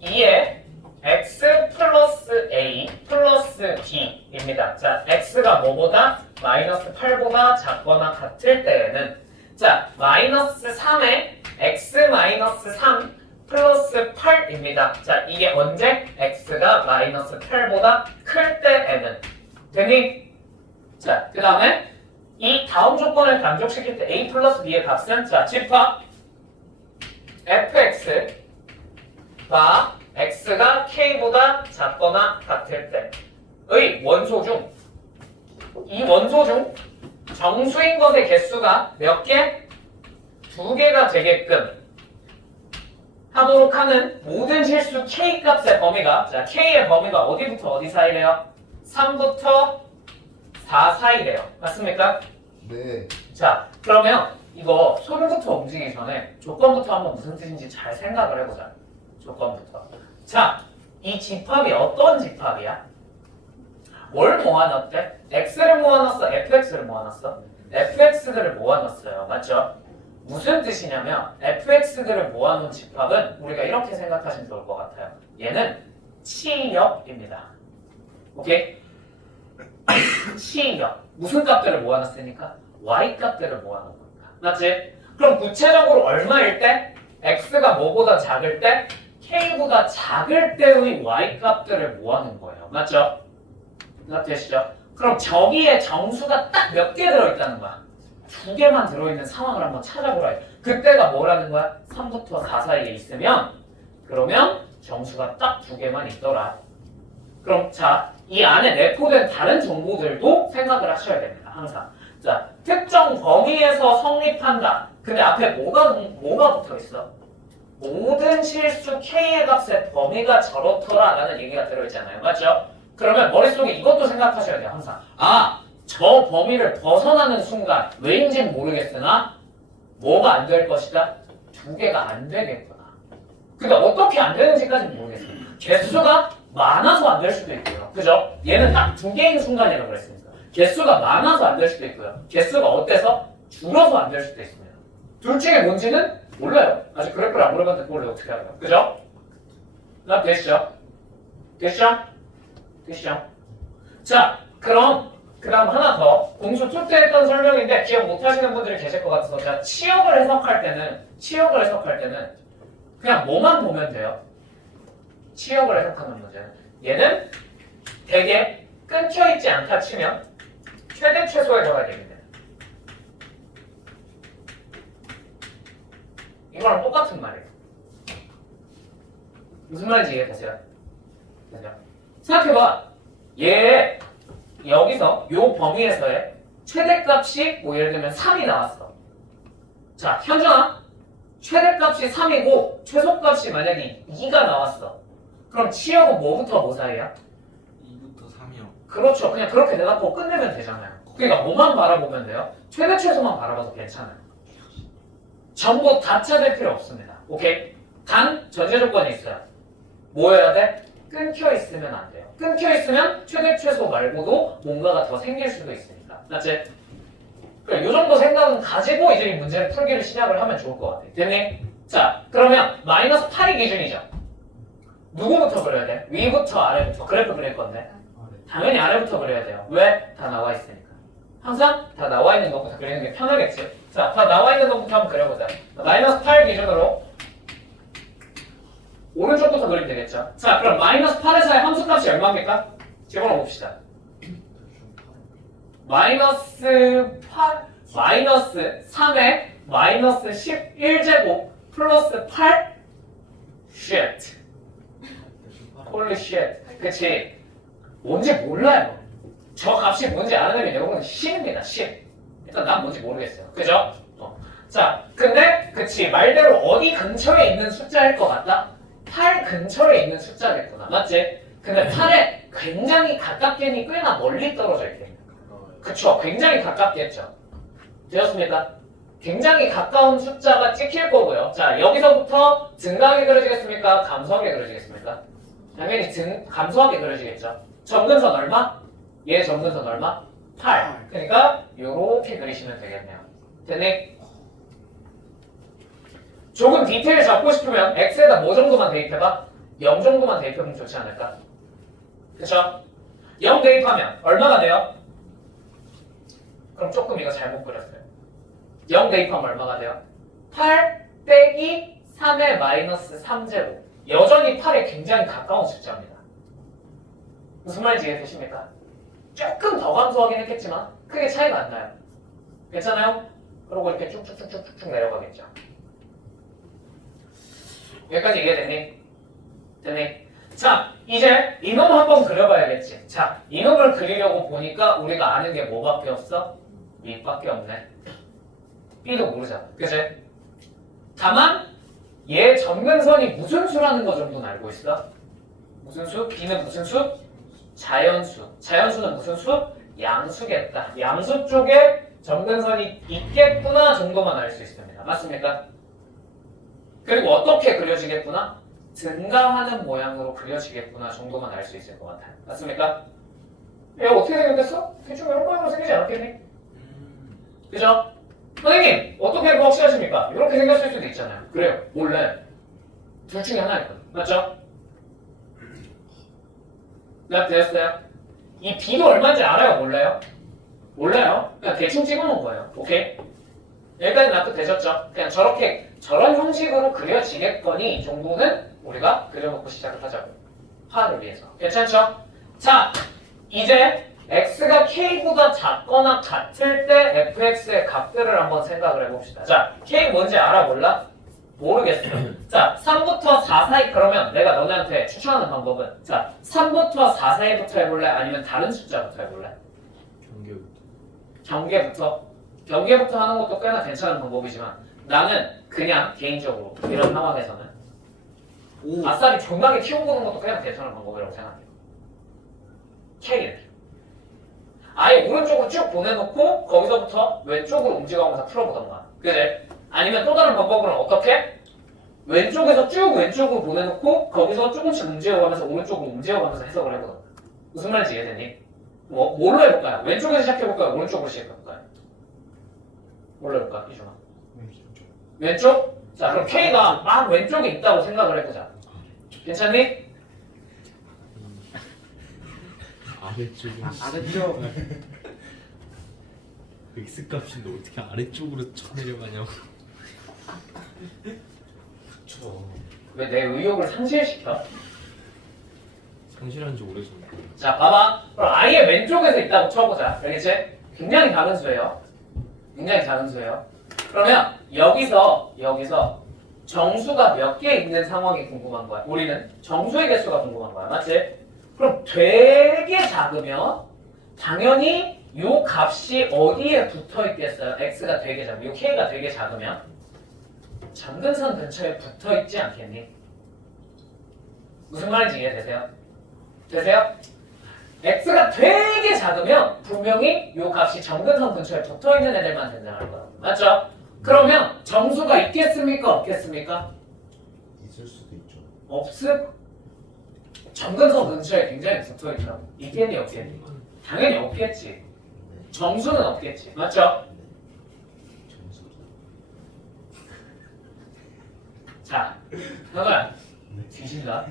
2에 x 플러스 a 플러스 b입니다. 자, x가 뭐보다? 마이너스 8보다 작거나 같을 때에는, 자, 마이너스 3에 x 마이너스 3 플러스 8입니다. 자, 이게 언제? x가 마이너스 8보다 클 때에는. 되니? 자, 그 다음에 이 다음 조건을 간접시킬 때 a 플러스 b의 값은, 자, 집합 fx가 x가 k보다 작거나 같을 때의 원소 중, 이 원소 중 정수인 것의 개수가 몇 개? 2개가 되게끔 하도록 하는 모든 실수 k 값의 범위가, 자, k의 범위가 어디부터 어디 사이래요? 3부터 4 사이래요. 맞습니까? 네. 자, 그러면 이거 손부터 움직이기 전에 조건부터 한번 무슨 뜻인지 잘 생각을 해보자. 조건부터. 자, 이 집합이 어떤 집합이야? 뭘 모아놨대? x를 모아놨어? fx를 모아놨어? fx들을 모아놨어요. 맞죠? 무슨 뜻이냐면 fx들을 모아놓은 집합은 우리가 이렇게 생각하시면 좋을 것 같아요. 얘는 치역입니다. 오케이? 치역. 무슨 값들을 모아놨으니까? y 값들을 모아놓은 겁니다. 맞지? 그럼 구체적으로 얼마일 때? x가 뭐보다 작을 때? k보다 작을 때의 y 값들을 모아놓은 거예요. 맞죠? 되시죠? 그럼 저기에 정수가 딱 몇 개 들어있다는 거야? 2개만 들어있는 상황을 한번 찾아보라. 그때가 뭐라는 거야? 3부터 4 사이에 있으면, 그러면 정수가 딱 2개만 있더라. 그럼 자, 이 안에 내포된 다른 정보들도 생각을 하셔야 됩니다. 항상. 자, 특정 범위에서 성립한다. 근데 앞에 뭐가 붙어있어? 모든 실수 k의 값의 범위가 저렇더라 라는 얘기가 들어있잖아요. 맞죠? 그러면 머릿속에 이것도 생각하셔야 돼요. 항상. 아, 저 범위를 벗어나는 순간 왜인지는 모르겠으나 뭐가 안 될 것이다? 2개가 안 되겠구나. 근데 어떻게 안 되는지까지는 모르겠어요. 개수가 많아서 안 될 수도 있고요. 그죠? 얘는 딱 2개인 순간이라고 그랬으니까. 개수가 많아서 안 될 수도 있고요. 개수가 어때서? 줄어서 안 될 수도 있습니다. 둘 중에 뭔지는 몰라요. 아직 그래프를 안 물어봤는데 그걸 어떻게 알아요? 그죠? 나 되시죠? 되시죠? 되시죠? 자, 그럼 그 다음 하나 더. 공수 2 때 했던 설명인데 기억 못 하시는 분들이 계실 것 같아서 제가 치역을 해석할 때는 그냥 뭐만 보면 돼요. 치역을 해석하는 문제는 얘는 되게 끊겨있지 않다 치면 최대 최소의 더하기입니다. 이거랑 똑같은 말이에요. 무슨 말인지 이해되세요? 생각해봐. 얘 여기서 요 범위에서의 최대값이 뭐 예를 들면 3이 나왔어. 자, 현준아, 최대값이 3이고 최소값이 만약에 2가 나왔어. 그럼 치역은 뭐부터 뭐 사이야? 2부터 3이요. 그렇죠. 그냥 그렇게 내놓고 끝내면 되잖아요. 그러니까 뭐만 바라보면 돼요? 최대 최소만 바라봐도 괜찮아요. 전부 다 찾을 필요 없습니다. 오케이? 단 전제 조건이 있어요. 뭐여야 돼? 끊겨 있으면 안 돼요. 끊겨 있으면 최대 최소 말고도 뭔가가 더 생길 수도 있으니까. 맞지? 그래, 요 정도 생각은 가지고 이제 이 문제를 풀기를 시작을 하면 좋을 것 같아요. 됐니? 자, 그러면 마이너스 8이 기준이죠. 누구부터 그려야 돼? 위부터 아래부터 그래프 그릴 건데 당연히 아래부터 그려야 돼요. 왜? 다 나와 있으니까. 항상 다 나와 있는 것부터 그리는 게 편하겠지. 자, 다 나와 있는 놈부터 한번 그려보자. 마이너스 8 기준으로 오른쪽부터 그리면 되겠죠. 자, 그럼 마이너스 8에서의 함수값이 얼마입니까? 집어넣어 봅시다. 마이너스 8, 마이너스 3에 마이너스 11제곱 플러스 8? shit. holy shit. 그치? 뭔지 몰라요. 저 값이 뭔지 아는 여러분은 10입니다. 10. 일단 난 뭔지 모르겠어요. 그죠? 자, 근데 그치 말대로 어디 근처에 있는 숫자일 것 같다? 8 근처에 있는 숫자겠구나. 맞지? 근데 8에 굉장히 가깝게니 꽤나 멀리 떨어져 있겠네. 그쵸? 굉장히 가깝겠죠. 되었습니까? 굉장히 가까운 숫자가 찍힐 거고요. 자, 여기서부터 증가하게 그려지겠습니까? 감소하게 그려지겠습니까? 당연히 감소하게 그려지겠죠. 점근선 얼마? 얘 점근선 얼마? 8. 그러니까 요렇게 그리시면 되겠네요. 됐니? 조금 디테일 잡고 싶으면 x에다 뭐 정도만 대입해봐? 0 정도만 대입해보면 좋지 않을까? 그쵸? 0 대입하면 얼마가 돼요? 그럼 조금 이거 잘못 그렸어요. 0 대입하면 얼마가 돼요? 8 빼기 3의 마이너스 3제곱. 여전히 8에 굉장히 가까운 숫자입니다. 무슨 말인지 이해되십니까? 조금 더 감소하긴 했겠지만 크게 차이가 안 나요. 괜찮아요? 그리고 이렇게 쭉쭉쭉쭉쭉 내려가겠죠. 여기까지 이해됐니? 됐니? 자, 이제 이놈 한번 그려봐야겠지. 자, 이놈을 그리려고 보니까 우리가 아는 게 뭐밖에 없어? 밑밖에 없네. B도 모르잖아. 그치? 다만 얘 점근선이 무슨 수라는 거 정도는 알고 있어? 무슨 수? B는 무슨 수? 자연수. 자연수는 무슨 수? 양수겠다. 양수 쪽에 점근선이 있겠구나 정도만 알 수 있습니다. 맞습니까? 그리고 어떻게 그려지겠구나? 증가하는 모양으로 그려지겠구나 정도만 알 수 있을 것 같아요. 맞습니까? 얘가 어떻게 생겼겠어? 대충 이런 모양으로 생기지 않았겠니? 그죠? 선생님 어떻게 알고 확실하십니까? 이렇게 생겼을 수도 있잖아요. 그래요. 원래 둘 중에 하나니까. 맞죠? 네, 되었어요? 이 B도 얼마인지 알아요? 몰라요? 몰라요. 그냥 대충 찍어놓은 거예요. 오케이? 여기까지 납득되셨죠? 그냥 저런 형식으로 그려지겠거니 정도는 우리가 그려놓고 시작을 하자고요. 화를 위해서. 괜찮죠? 자, 이제 x가 k보다 작거나 같을 때 fx의 값들을 한번 생각을 해봅시다. 자, k 뭔지 알아? 몰라? 모르겠어. 자, 3부터 4 사이 그러면 내가 너네한테 추천하는 방법은 자, 3부터 4 사이부터 해볼래? 아니면 다른 숫자부터 해볼래? 경계부터 하는 것도 꽤나 괜찮은 방법이지만 나는 그냥 개인적으로 이런 상황에서는 아싸리 존나게 키워보는 것도 꽤나 괜찮은 방법이라고 생각해요. K를 아예 오른쪽으로 쭉 보내놓고 거기서부터 왼쪽으로 움직여가면서 풀어보던가. 그지? 아니면 또 다른 방법으로는 어떻게? 왼쪽에서 쭉 왼쪽으로 보내놓고 거기서 조금씩 움직여가면서 오른쪽으로 움직여가면서 해석을 해보던가. 무슨 말인지 이해되니? 뭘로 해볼까요? 왼쪽에서 시작해볼까요? 오른쪽으로 시작해볼까요? 뭘로 해볼까? 이준아. 왼쪽? 자, 그럼 K가 막 왼쪽에 있다고 생각을 해보자. 괜찮니? 아래쪽 X 값인데 어떻게 아래쪽으로 쳐내려가냐고. 그쵸. 왜 내 의욕을 상실시켜? 상실한 지 오래전. 자, 봐봐. 그럼 아예 왼쪽에서 있다고 쳐보자. 알겠지? 굉장히 작은 수예요. 굉장히 작은 수예요. 그러면 여기서 정수가 몇 개 있는 상황이 궁금한 거야. 우리는 정수의 개수가 궁금한 거야. 맞지? 그럼 되게 작으면 당연히 요 값이 어디에 붙어 있겠어요? x가 되게 작으면, 요 k가 되게 작으면 점근선 근처에 붙어 있지 않겠니? 무슨 말인지 이해되세요? 되세요? x가 되게 작으면 분명히 요 값이 점근선 근처에 붙어 있는 애들만 등장할 거야. 맞죠? 그러면 정수가 있겠습니까? 없겠습니까? 있을 수도 있죠. 없음? 점근선 근처에 굉장히 붙어 있더라고. 있겠니 없겠니? 당연히 없겠지. 정수는 없겠지. 맞죠? 점수. 자, 현우야. 뒤진다.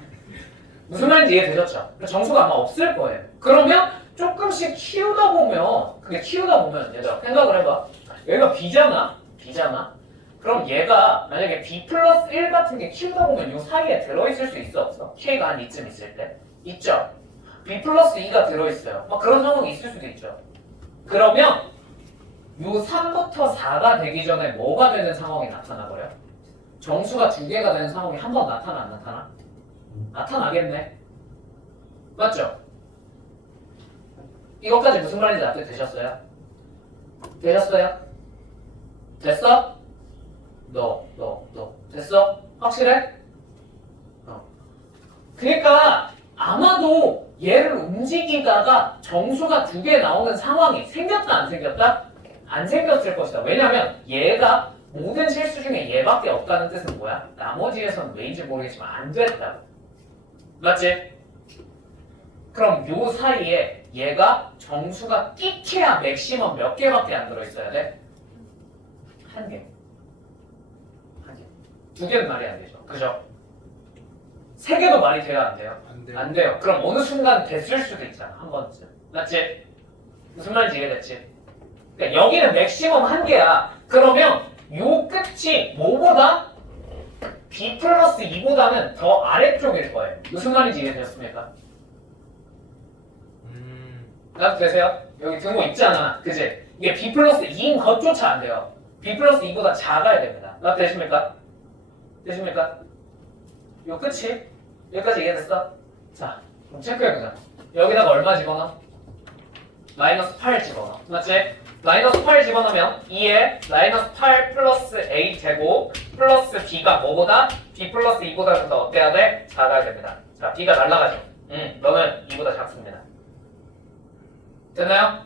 무슨 말인지 이해되셨죠? 정수가 아마 없을 거예요. 그러면 조금씩 키우다 보면 얘들아 생각을 해봐. 여기가 B잖아? B잖아? 그럼 얘가 만약에 B 플러스 1 같은 게 키우다 보면 요 사이에 들어있을 수 있어 없어? K가 한 이쯤 있을 때? 있죠? B 플러스 2가 들어있어요. 막 그런 상황이 있을 수도 있죠. 그러면 요 3부터 4가 되기 전에 뭐가 되는 상황이 나타나버려? 정수가 2개가 되는 상황이 한 번 나타나 안 나타나? 나타나겠네. 맞죠? 이것까지 무슨 말인지 납득 되셨어요? 되셨어요? 됐어? 너. 됐어? 확실해? 그러니까 아마도 얘를 움직이다가 정수가 2개 나오는 상황이 생겼다 안 생겼다? 안 생겼을 것이다. 왜냐면 얘가 모든 실수 중에 얘밖에 없다는 뜻은 뭐야? 나머지에서는 왜인지 모르겠지만 안 됐다고. 맞지? 그럼 요 사이에 얘가 정수가 끼케야 맥시멈 몇 개밖에 안 들어있어야 돼? 1개. 1개. 2개는 말이 안 되죠. 그죠? 3개도 말이 돼요? 안 돼요? 안 돼. 안 돼요. 그럼 어느 순간 됐을 수도 있잖아. 한 번쯤. 맞지? 무슨 말인지 이해됐지? 그러니까 여기는 맥시멈 1개야. 그러면 요 끝이 뭐보다? B 플러스 2보다는 더 아래쪽일 거예요. 무슨 말인지 이해되셨습니까? 나도 되세요? 여기 등호 있잖아. 그지? 이게 B 플러스 2인 것조차 안 돼요. B 플러스 2보다 작아야 됩니다. 나도 되십니까? 되십니까? 요 끝이? 여기까지 이해됐어? 자, 그럼 체크해보자. 여기다가 얼마 집어넣어? 마이너스 8 집어넣어. 맞지? 마이너스 8 집어넣으면 2에 마이너스 8 플러스 A 되고 플러스 B가 뭐보다? B 플러스 2보다 좀 더 어때야 돼? 작아야 됩니다. 자, B가 날라가죠. 너는 2보다 작습니다. 됐나요?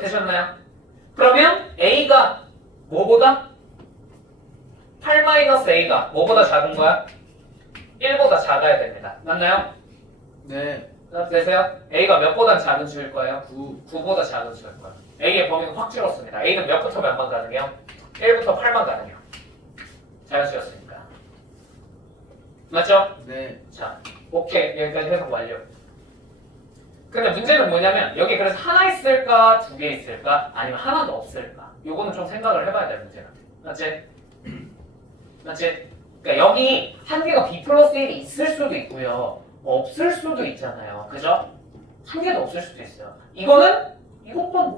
되셨나요? 그러면 A가 뭐보다? 8-A가 뭐보다 작은 거야? 1보다 작아야 됩니다. 맞나요? 네. 되세요? A가 몇보다 작은 수일 거예요? 9. 9보다 작은 수일 거예요. A의 범위는 확 줄었습니다. A는 몇부터 몇만 가능해요? 1부터 8만 가능해요. 자연수였으니까. 맞죠? 네. 자, 오케이. 여기까지 해석 완료. 근데 문제는 뭐냐면 여기 그래서 하나 있을까? 2개 있을까? 아니면 하나도 없을까? 요거는 좀 생각을 해봐야 될 문제가 돼. 맞지? 맞지? 그러니까 여기 한 개가 B 플러스 1이 있을 수도 있고요. 없을 수도 있잖아요. 그죠? 한 개도 없을 수도 있어요. 이것만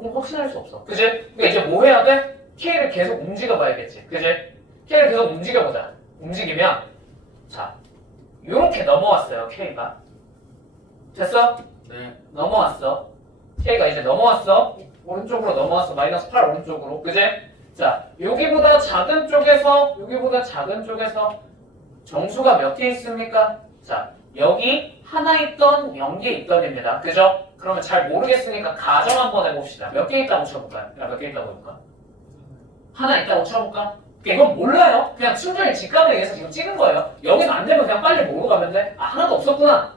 보고 확신할 수 없어. 그지? 그러니까 이제 뭐 해야 돼? K를 계속 움직여 봐야겠지. 그지? K를 계속 움직여보자. 움직이면 자, 요렇게 넘어왔어요. K가. 됐어? 네. 넘어왔어. K가 이제 넘어왔어. 오른쪽으로 넘어왔어. 마이너스 8 오른쪽으로. 그제? 자, 여기보다 작은 쪽에서 정수가 몇 개 있습니까? 자, 여기 하나 있던 0개 있던입니다. 그죠? 그러면 잘 모르겠으니까 가정 한번 해봅시다. 몇 개 있다고 쳐볼까요? 몇 개 있다고 해볼까? 하나 있다고 쳐볼까? 이건 몰라요. 그냥 순전히 직감에 의해서 지금 찍은 거예요. 여기서 안 되면 그냥 빨리 모르고 가면 돼. 아, 하나도 없었구나.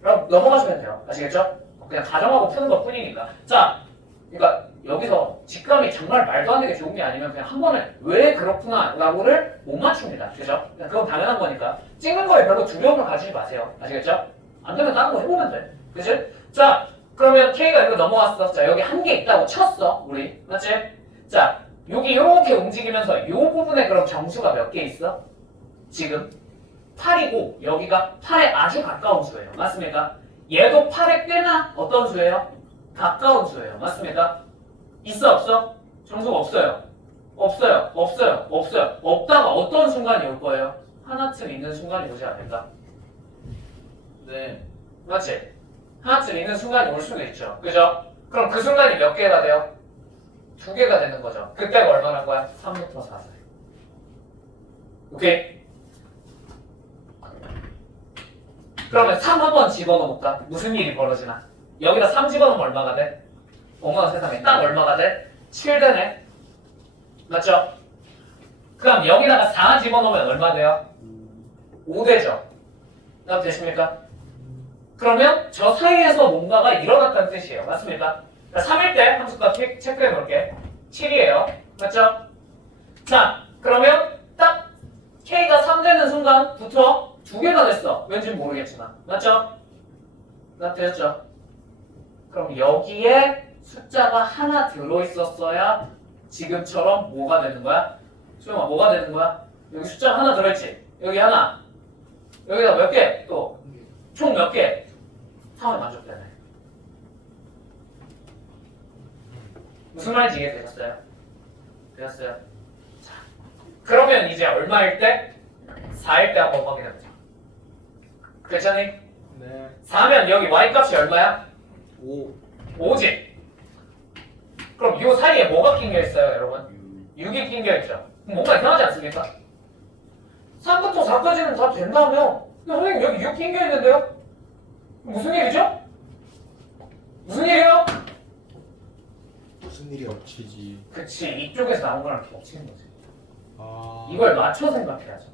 그럼 넘어가시면 돼요. 아시겠죠? 그냥 가정하고 푸는 것 뿐이니까. 자, 그러니까 여기서 직감이 정말 말도 안 되게 좋은 게 아니면 그냥 한 번에 왜 그렇구나 라고를 못 맞춥니다. 그죠? 그건 당연한 거니까. 찍는 거에 별로 두려움을 가지지 마세요. 아시겠죠? 안 되면 다른 거 해보면 돼. 그치? 자, 그러면 K가 이거 넘어왔어. 자, 여기 한 개 있다고 쳤어. 우리. 맞지? 자, 여기 이렇게 움직이면서 이 부분에 그럼 정수가 몇 개 있어? 지금 8이고 여기가 8에 아주 가까운 수예요. 맞습니까? 얘도 8에 꽤나 어떤 수예요? 가까운 수예요. 맞습니까? 있어 없어? 정수가 없어요. 없어요. 없다가 어떤 순간이 올 거예요? 하나쯤 있는 순간이 오지 않을까? 네. 맞지? 하나쯤 있는 순간이 올 수도 있죠. 그죠? 그럼 그 순간이 몇 개가 돼요? 2개가 되는 거죠. 그때가 얼마나 거야? 3부터 4 사이. 오케이? 그러면 3 한번 집어넣어볼까? 무슨 일이 벌어지나? 여기다 3 집어넣으면 얼마가 돼? 어머나 세상에 딱 얼마가 돼? 7 되네. 맞죠? 그럼 여기다가 4 집어넣으면 얼마 돼요? 5 되죠? 나 되십니까? 그러면 저 사이에서 뭔가가 일어났다는 뜻이에요. 맞습니까? 3일 때 함수값 체크해 놓을게. 7이에요. 맞죠? 자, 그러면 딱 K가 3 되는 순간부터 2개가 됐어. 왠지는 모르겠지만. 맞죠? 나 되셨죠? 그럼 여기에 숫자가 하나 들어있었어야 지금처럼 뭐가 되는 거야? 수영아 뭐가 되는 거야? 여기 숫자가 하나 들어있지? 여기 하나 여기다 몇 개? 또 총 몇 개? 3을 만족되네. 무슨 말인지 이해되셨어요? 되셨어요? 자, 그러면 이제 얼마일 때? 4일 때 한번 확인해보자. 괜찮니? 네. 4면 여기 y값이 얼마야? 5. 5지? 그럼 요 사이에 뭐가 낑겨있어요 여러분? 6이 낑겨있죠? 그럼 뭔가 이상하지 않습니까? 3부터 4까지는 다 된다며 근데 선생님 여기 6 낑겨있는데요? 무슨 일이죠? 무슨 일이에요? 무슨 일이야? 겹치지. 그치 이쪽에서 나온 거랑 겹치는 거지. 아. 이걸 맞춰 생각해야죠.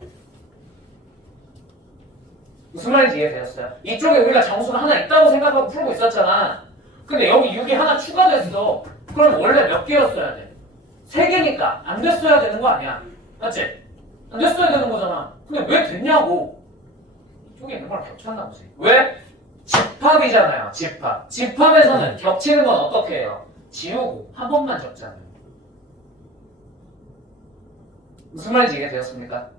무슨 말인지 이해되셨어요? 이쪽에 우리가 정수가 하나 있다고 생각하고 풀고 있었잖아. 근데 여기 6이 하나 추가됐어. 그럼 원래 몇 개였어야 돼? 3개니까 안 됐어야 되는 거 아니야? 맞지? 안 됐어야 되는 거잖아. 근데 왜 됐냐고. 이쪽에 있는 거랑 겹쳤나 보지. 왜? 집합이잖아요. 집합. 집합에서는 겹치는 건 어떻게 해요? 지우고 한 번만 적잖아요. 무슨 말인지 이해되었습니까?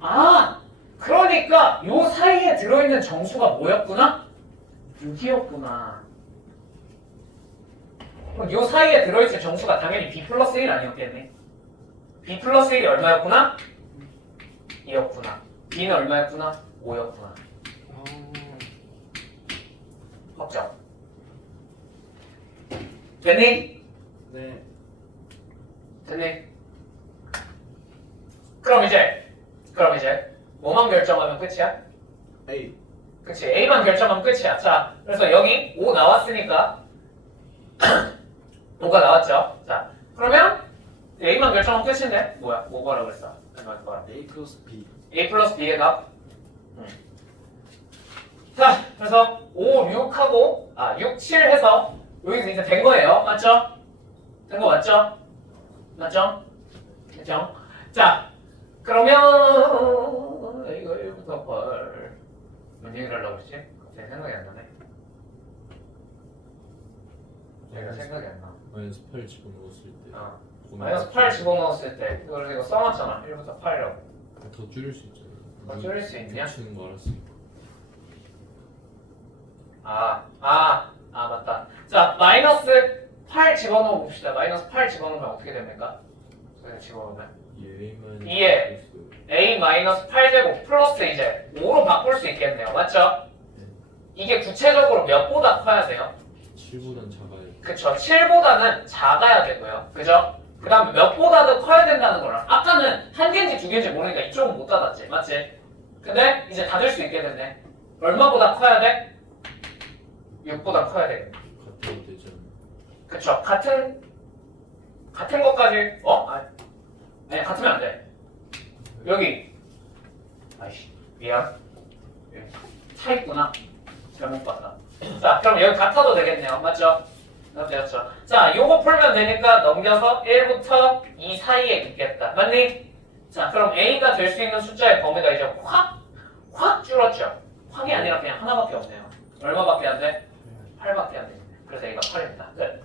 아, 그러니까 요 사이에 들어있는 정수가 뭐였구나? 6이었구나. 그럼 요 사이에 들어있을 정수가 당연히 b 플러스 1 아니었겠니? b 플러스 1이 얼마였구나? 2였구나. b는 얼마였구나? 5였구나. 확정. 됐니? 네. 됐니? 그럼 이제 뭐만 결정하면 끝이야? A. 그치 A만 결정하면 끝이야. 자 그래서 여기 5 나왔으니까 5가 나왔죠. 자 그러면 A만 결정하면 끝인데 뭐야? 뭐 구하라고 그랬어? A 플러스 B. A 플러스 B의 값. 자 그래서 5, 6하고 6, 7 해서 여기서 이제 된 거예요. 맞죠? 된 거 맞죠? 맞죠? 그죠? 자 그러면 이거 1부터 8 뭔 얘기를 하려고 그러지? 갑자기 생각이 안 나네. 내가 생각이 안 나. 마이너스 8 집어넣었을 때. 마이너스 8 집어넣었을 때 이거 써놨잖아. 1부터 8이라고. 더 줄일 수 있잖아. 더 줄일 수 있냐? 겹치는 거 알았으니까. 맞다. 자 마이너스 8 집어넣어 봅시다. 마이너스 8 집어넣으면 어떻게 됩니까? 그래서 집어넣으면 얘만. a 마이너스 8제곱 플러스 이제 5로 바꿀 수 있겠네요. 맞죠? 이게 구체적으로 몇보다 커야 돼요? 7보단 작아요. 그쵸. 7보다는 작아야 되고요. 그죠? 그 다음에 몇보다 더 커야 된다는 거랑 아까는 한 개인지 두 개인지 모르니까 이쪽은 못 닫았지. 맞지? 근데 이제 닫을 수 있게 됐네. 얼마보다 커야 돼? 6보다 커야 돼. 같아도 되지 않나? 그쵸. 같은 것까지 아니 같으면 안 돼. 여기 아이씨 미안 차 있구나. 잘못 봤다. 자 그럼 여기 같아도 되겠네요. 맞죠? 되었죠. 자 요거 풀면 되니까 넘겨서 1부터 2 사이에 있겠다. 맞니? 자 그럼 A가 될 수 있는 숫자의 범위가 이제 확 줄었죠. 확이 아니라 그냥 하나밖에 없네요. 얼마밖에 안 돼? 8밖에 안 돼. 그래서 A가 8입니다. 끝.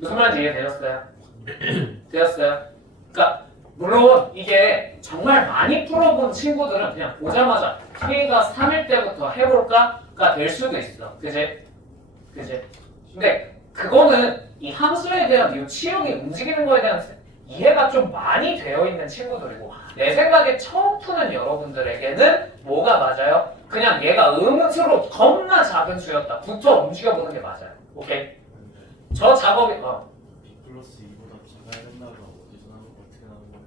무슨 말인지 이해되셨어요? 되었어요? 그러니까 물론 이게 정말 많이 풀어본 친구들은 그냥 보자마자 K가 3일 때부터 해볼까가 될 수도 있어. 그지? 근데 그거는 이 함수에 대한 이 치역이 움직이는 거에 대한 이해가 좀 많이 되어 있는 친구들이고 내 생각에 처음 푸는 여러분들에게는 뭐가 맞아요? 그냥 얘가 음수로 겁나 작은 수였다. 부터 움직여보는 게 맞아요. 오케이? 저 작업이 B 플러스 2보다 작아야 된다가 어디서 나온 거 어떻게 나온 거예요?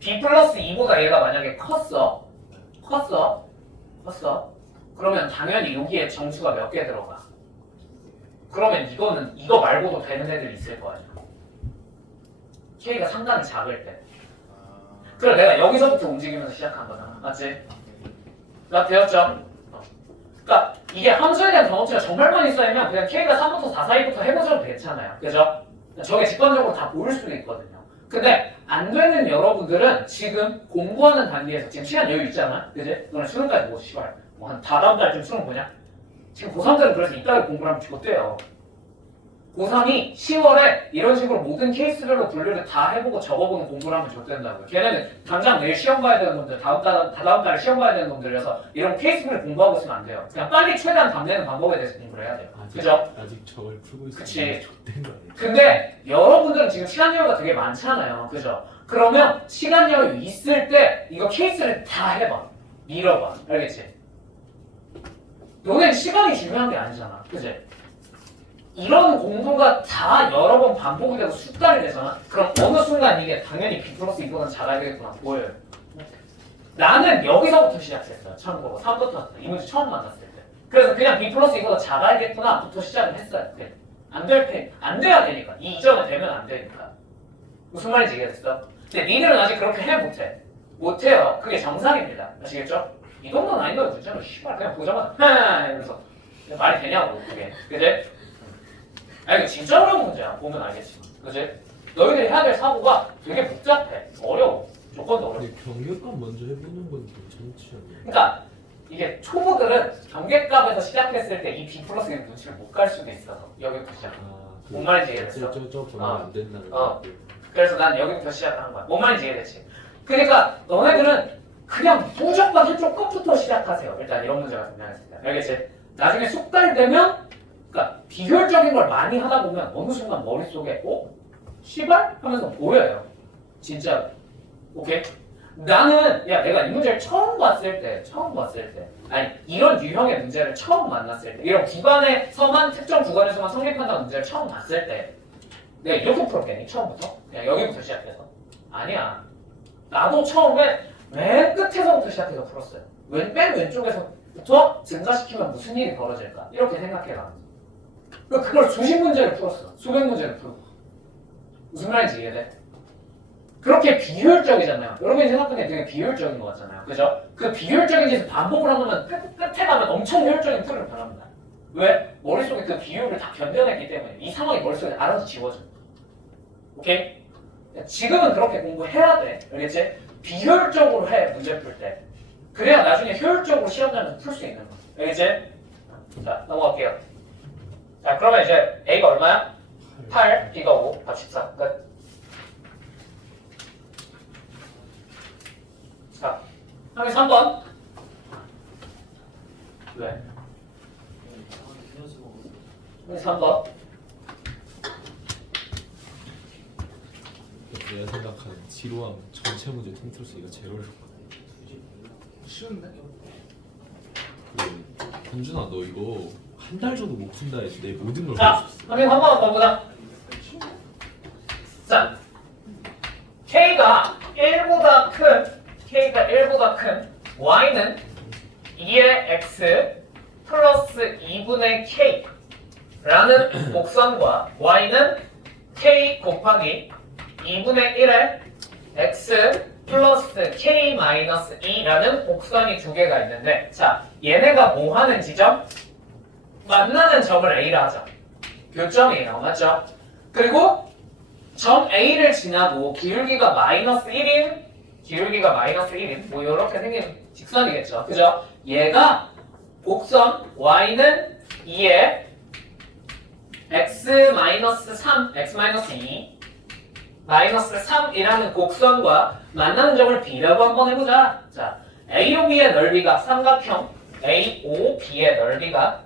B 플러스 2보다 얘가 만약에 컸어. 그러면 당연히 여기에 정수가 몇 개 들어가. 그러면 이거 말고도 되는 애들이 있을 거 아니야. K가 상당히 작을 때. 그래 내가 여기서부터 움직이면서 시작한 거잖아. 맞지? 나 배웠죠? 그러니까 이게 함수에 대한 경험치가 정말 많이 쌓이면 그냥 K가 3부터 4 사이부터 해보셔도 괜찮아요. 그죠? 저게 직관적으로 다 보일 수도 있거든요. 근데 안 되는 여러분들은 지금 공부하는 단계에서 지금 시간 여유 있잖아. 그지? 너네 수능까지 뭐 씨발 뭐 한 다다음 달쯤 수능 보냐? 지금 고3들은 그래서 이따위 공부를 하면 좋대요. 고3이 10월에 이런 식으로 모든 케이스별로 분류를 다 해보고 적어보는 공부를 하면 좋된다고요. 걔네는 당장 내일 시험 봐야 되는 놈들, 다다음 달에 시험 봐야 되는 놈들이라서 이런 케이스별로 공부하고 있으면 안 돼요. 그냥 빨리 최대한 답내는 방법에 대해서 공부를 해야 돼요. 그죠? 아직 저걸 풀고 있으면 그치. 좆된 거 아니에요? 근데 여러분들은 지금 시간 여유가 되게 많잖아요. 그죠? 그러면 시간 여유 있을 때 이거 케이스를 다 해봐. 밀어봐. 알겠지? 너넨 시간이 중요한 게 아니잖아. 그지? 이런 공부가 다 여러 번 반복이 되고 숫달이 되잖아. 그럼 어느 순간 이게 당연히 B 플러스 2보다는 작아야 되겠구나 보여요. 나는 여기서부터 시작했어요. 참고로 3부터 이 문제 처음 만났을 때. 그래서 그냥 B 플러스 2보다 작아야겠구나부터 시작을 했어요. 안 돼야 되니까. 이 이전에 되면 안 되니까. 무슨 말인지 이해됐어? 근데 니들은 아직 그렇게 못해요. 그게 정상입니다. 아시겠죠? 이 정도는 아닌 거예요. 문제는 씨발 그냥 보자마자 하하 이러면서 말이 되냐고 그게. 그지? 아니 이거 진짜 어려운 문제야. 보면 알겠지. 그지? 너희들이 해야 될 사고가 되게 복잡해. 어려워. 조건도 어려워. 근데 경계값 먼저 해보는 건 괜찮지 않나요? 그러니까 이게 초보들은 경계값에서 시작했을 때 이 B 플러스의 눈치를 못 갈 수도 있어서 여기부터 시작. 뭔 말인지 이해됐어? 저 보면 안 된다는 어. 거. 그래서 난 여기부터 시작하는 거야. 뭔 말인지 이해됐지? 그러니까 너네들은 그냥 무조건 한쪽 끝부터 시작하세요. 일단 이런 문제가 등장했을 때. 알겠지? 나중에 숙달되면 그러니까 비효율적인 걸 많이 하다 보면 어느 순간 머릿속에 씨발? 하면서 보여요. 진짜로. 오케이? 나는 내가 이 문제를 처음 봤을 때 아니 이런 유형의 문제를 처음 만났을 때 이런 구간에서만 특정 구간에서만 성립한다는 문제를 처음 봤을 때 내가 이렇게 풀었겠니? 처음부터? 그냥 여기부터 시작해서? 아니야. 나도 처음에 맨 끝에서부터 시작해서 풀었어요. 맨 왼쪽에서부터 증가시키면 무슨 일이 벌어질까? 이렇게 생각해라. 그걸 수십 문제를 풀었어. 수백 문제를 풀고. 무슨 말인지 이해돼? 그렇게 비효율적이잖아요. 여러분이 생각하는 게 되게 비효율적인 것 같잖아요. 그죠? 그 비효율적인 짓을 반복을 하면 끝에 가면 엄청 효율적인 풀을 변합니다. 왜? 머릿속에 그 비효율을 다 견뎌냈기 때문에 이 상황이 머릿속에 알아서 지워져. 오케이? 지금은 그렇게 공부해야 돼. 알겠지? 비효율적으로 해, 문제 풀 때. 그래야 나중에 효율적으로 시험장에서 풀 수 있는 거야. 알겠지? 자, 넘어갈게요. 자, 그러면 이제 A가 얼마야? 8, B가 5, 답 14. 끝. 자, 그럼 3번. 왜? 3번. 내가 생각하는 지루함 전체 문제 통틀어서 이거 제일 어려운 거. 쉬운데? 현준아 너 이거 한 달 정도 못 푼다 해서 내 모든 걸 자, 그럼 한 번만 더 보자. 자, K가 1보다 큰 Y는 2의 X 플러스 2분의 K 라는 곡선과 Y는 K 곱하기 2분의 1의 X 플러스 K 마이너스 2라는 곡선이 두 개가 있는데 자, 얘네가 뭐 하는 지점? 만나는 점을 A라 하자. 교점이에요. 맞죠? 그리고 점 A를 지나고 기울기가 마이너스 1인 뭐 이렇게 생긴 직선이겠죠. 그죠? 얘가 곡선 Y는 2에 x-3, x-2 마이너스 3이라는 곡선과 만나는 점을 B라고 한번 해보자. 자, AOB의 넓이가 삼각형 AOB의 넓이가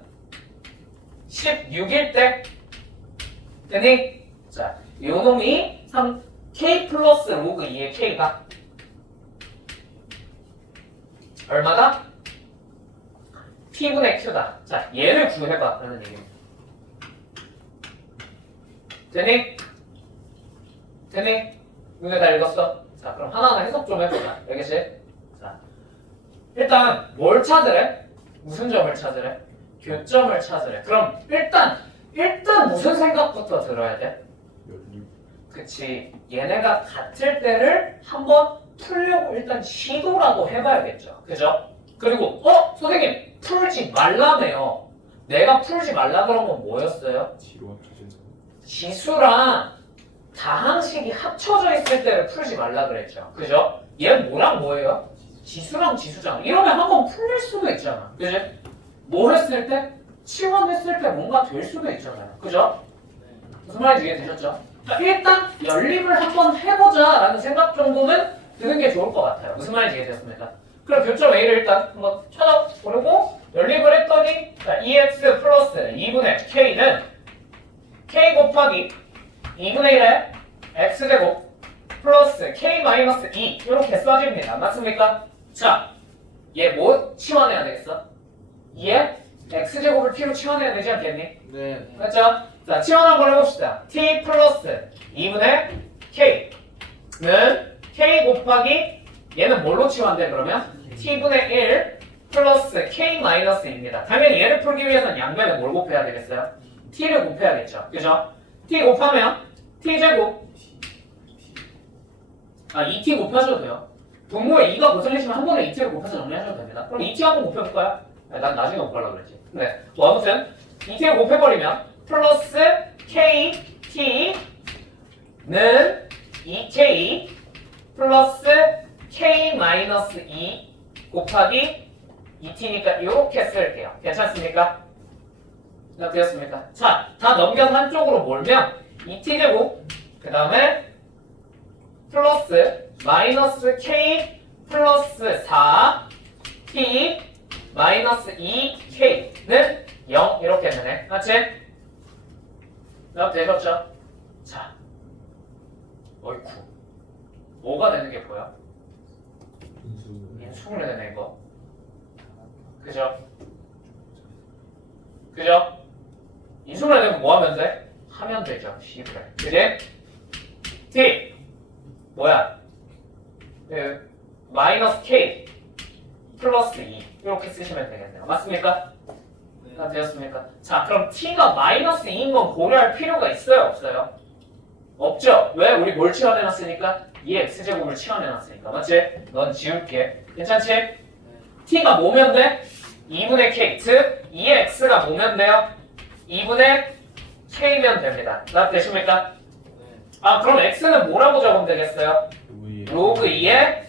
16일 때 되니? 자, 요 놈이 K 플러스 로그 2의 K가 얼마다? P분의 Q다. 자, 얘를 구해봐 라는 얘기입니다. 되니? 문제 다 읽었어? 자, 그럼 하나하나 해석 좀 해보자. 알겠지? 자, 일단 뭘 찾으래? 무슨 점을 찾으래? 교점을 찾으래. 그럼 일단 무슨 생각부터 들어야 돼? 그치. 얘네가 같을 때를 한번 풀려고 일단 시도라도 해봐야겠죠. 그죠? 그리고 선생님 풀지 말라며요. 내가 풀지 말라 그런 건 뭐였어요? 지루함 조절. 지수랑 다항식이 합쳐져 있을 때를 풀지 말라 그랬죠. 그죠? 얘는 뭐랑 뭐예요? 지수랑 지수잖아. 이러면 한번 풀릴 수도 있잖아. 그지? 뭐 했을 때? 치환했을 때 뭔가 될 수도 있잖아요. 그죠? 무슨 말인지 이해되셨죠? 자, 일단 연립을 한번 해보자라는 생각 정도는 드는 게 좋을 것 같아요. 무슨 말인지 이해되셨습니까? 그럼 교점 A를 일단 한번 찾아보려고 연립을 했더니 자, EX 플러스 2분의 K는 K 곱하기 2분의 1의 X제곱 플러스 K 마이너스 2 이렇게 써집니다. 맞습니까? 자, 얘 뭐 치환해야 되겠어? 얘 X제곱을 T로 치환해야 되지 않겠니? 네. 맞죠? 자, 치환 한번 해봅시다. T 플러스 2분의 K는 K 곱하기 얘는 뭘로 치환돼 그러면? T분의 1 플러스 K 마이너스 2입니다. 당연히 얘를 풀기 위해서는 양변에 뭘 곱해야 되겠어요? T를 곱해야겠죠. 그죠? T 곱하면 T제곱 2T 곱하셔도 돼요. 분모에 2가 거슬리시면 한 번에 2T를 곱해서 정리하셔도 됩니다. 그럼 2T 한번 곱해볼까요? 난 나중에 곱하려고 그랬지. 네. 뭐 아무튼 2T를 곱해버리면 플러스 KT는 2K 플러스 K 마이너스 2 곱하기 2T니까 이렇게 쓸게요. 괜찮습니까? 네, 되었습니까? 자, 다 넘겨서 한쪽으로 몰면 2T제곱 그 다음에 플러스 마이너스 K 플러스 4T 마이너스 2K는 0 이렇게 되네. 맞지? 네, 되셨죠? 자, 어이쿠 뭐가 되는 게 보여? 인수분해 되네 이거. 그죠? 그죠? 인수분해 되면 뭐 하면 돼? 하면 되죠. 시그래. 그지? T 뭐야? 그 마이너스 K 플러스 2 이렇게 쓰시면 되겠네요. 맞습니까? 다 되었습니까? 자, 그럼 T가 마이너스 2인 건 고려할 필요가 있어요? 없어요? 없죠? 왜? 우리 뭘 치환해놨으니까? 2x제곱을 치환해놨으니까. 맞지? 넌 지울게. 괜찮지? T가 뭐면 돼? 2분의 K. 즉, 2x가 뭐면 돼요? 2분의 K면 됩니다. 다 되십니까? 아, 그럼 x는 뭐라고 적으면 되겠어요? 로그 2의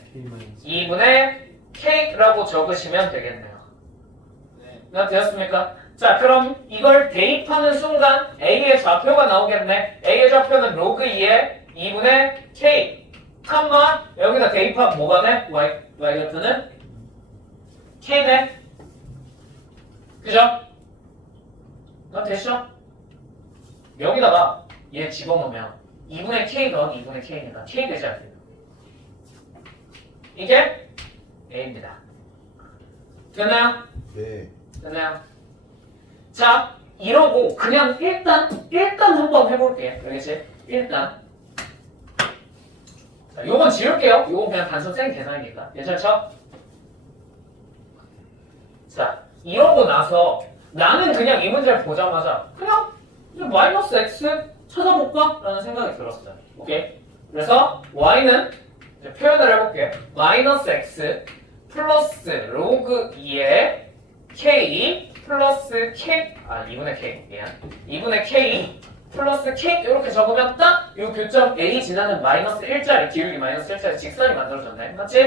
2분의 K라고 적으시면 되겠네요. 다 되었습니까? 자, 그럼 이걸 대입하는 순간 A의 좌표가 나오겠네. A의 좌표는 로그 2의 2분의 K, 칸마 여기다 대입하면 뭐가 돼? Y좌표는 K네. 그죠? 다 됐죠? 여기다가 얘 집어넣으면 2분의 K 더하기 2분의 K니까 K 되지 않습니까? 이게 A입니다. 됐나요? 네. 됐나요? 자, 이러고 그냥 일단 한번 해볼게요. 알겠지? 일단. 자, 요건 지울게요. 요건 그냥 단순 생 계산이니까. 괜찮죠? 자, 이러고 나서 나는 그냥 이 문제를 보자마자 그냥 마이너스 x 찾아볼까? 라는 생각이 들었어요. 오케이? 그래서 y는 이제 표현을 해볼게요. 마이너스 x 플러스 로그 2의 k 플러스 k 2분의 k 미안 2분의 k 플러스 k 이렇게 적으면 딱 이 교점 a 지나는 마이너스 1짜리 기울기 마이너스 1짜리 직선이 만들어졌네. 맞지?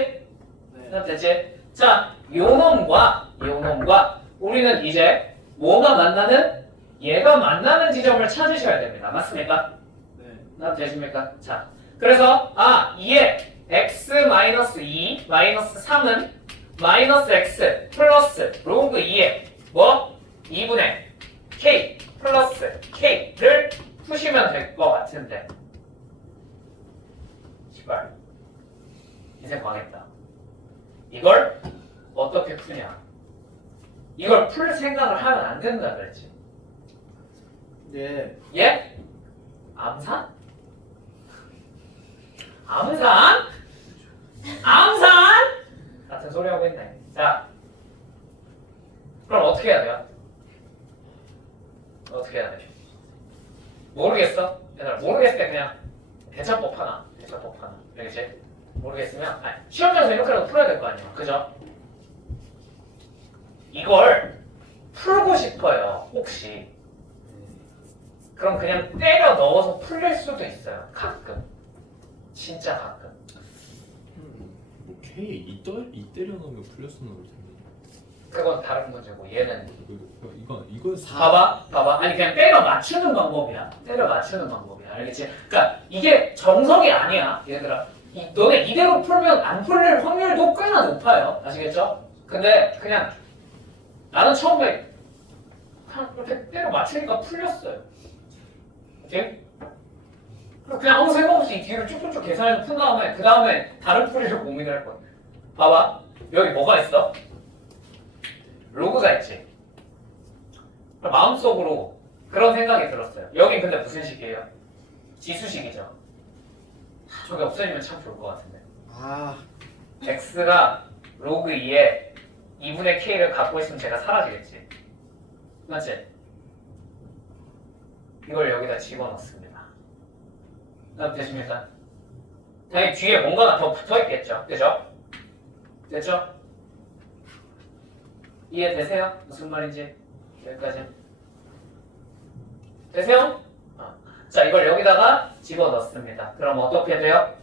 네. 됐지? 자, 요 놈과 우리는 이제 뭐가 만나는? 얘가 만나는 지점을 찾으셔야 됩니다. 맞습니까? 네. 되십니까? 자, 그래서 2의 x 마이너스 2 마이너스 3은 마이너스 x 플러스 로그 2의 뭐? 2분의 k 플러스 k를 푸시면 될 것 같은데 시발 인생 망했다. 이걸 어떻게 푸냐? 이걸 풀 생각을 하면 안 된다 그랬지. 예. 예? 암산? 암산? 암산? 같은 소리 하고 있네. 자, 그럼 어떻게 해야 돼요? 어떻게 해야 돼? 모르겠어? 얘들아, 모르겠을 때 그냥 대처법 하나. 알겠지? 모르겠으면 시험장에서 이렇게라도 풀어야 될 거 아니야. 그죠? 이걸 풀고 싶어요. 혹시. 그럼 그냥 때려 넣어서 풀릴 수도 있어요. 가끔. 진짜 가끔. 뭐 K 이 때려 넣으면 풀렸으면 올 텐데. 그건 다른 문제고 얘는 이건 봐봐. 아니 그냥 때려 맞추는 방법이야. 때려 맞추는 방법이야. 알겠지? 그러니까 이게 정석이 아니야, 얘들아. 너네 이대로 풀면 안 풀릴 확률도 꽤나 높아요. 아시겠죠? 근데 그냥 나는 처음에 그냥 이렇게 때려 맞추니까 풀렸어요. 오케이? 그냥 아무 생각 없이 이 뒤를 쭉쭉쭉 계산해서 푼 다음에 그 다음에 다른 풀이를 고민을 할 거야. 봐봐. 여기 뭐가 있어? 로그가 있지. 마음속으로 그런 생각이 들었어요. 여긴 근데 무슨 식이에요? 지수식이죠. 저게 없어지면 참 좋을 것 같은데. 아 x가 로그 2에 2분의 k를 갖고 있으면 제가 사라지겠지. 맞지? 이걸 여기다 집어넣습니다. 되십니까? 당연히 뒤에 뭔가가 더 붙어있겠죠. 그죠? 됐죠? 이해되세요? 무슨 말인지? 여기까지. 되세요? 자, 이걸 여기다가 집어넣습니다. 그럼 어떻게 돼요?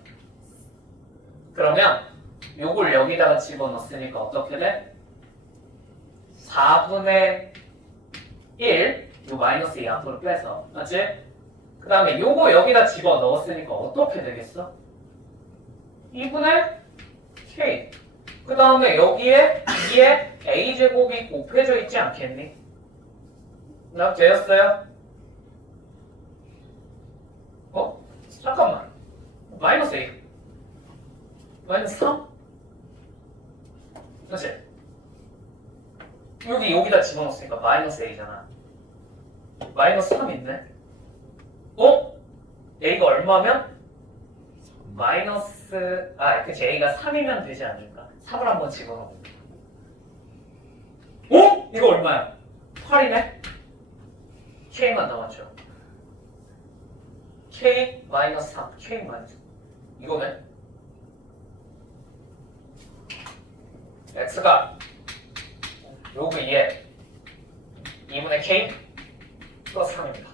그러면 요걸 여기다가 집어넣으니까 어떻게 돼? 4분의 1, 요 마이너스 2 앞으로 빼서, 맞지? 그 다음에 요거 여기다 집어넣었으니까 어떻게 되겠어? 2분의 k. 그 다음에 여기에 2에 a제곱이 곱해져 있지 않겠니? 나 되었어요? 잠깐만. 마이너스 a. 마이너스 3? 그렇지? 여기다 집어넣었으니까 마이너스 a잖아. 마이너스 3 있네? a가 얼마면? 마이너스, 그치, a가 3이면 되지 않을까? 3을 한번 집어넣어볼까? 이거 얼마야? 8이네? k만 남았죠. k 마이너스 3, k 마이너스 이거는 x가 로그 2에 2분의 k 플러스 3입니다.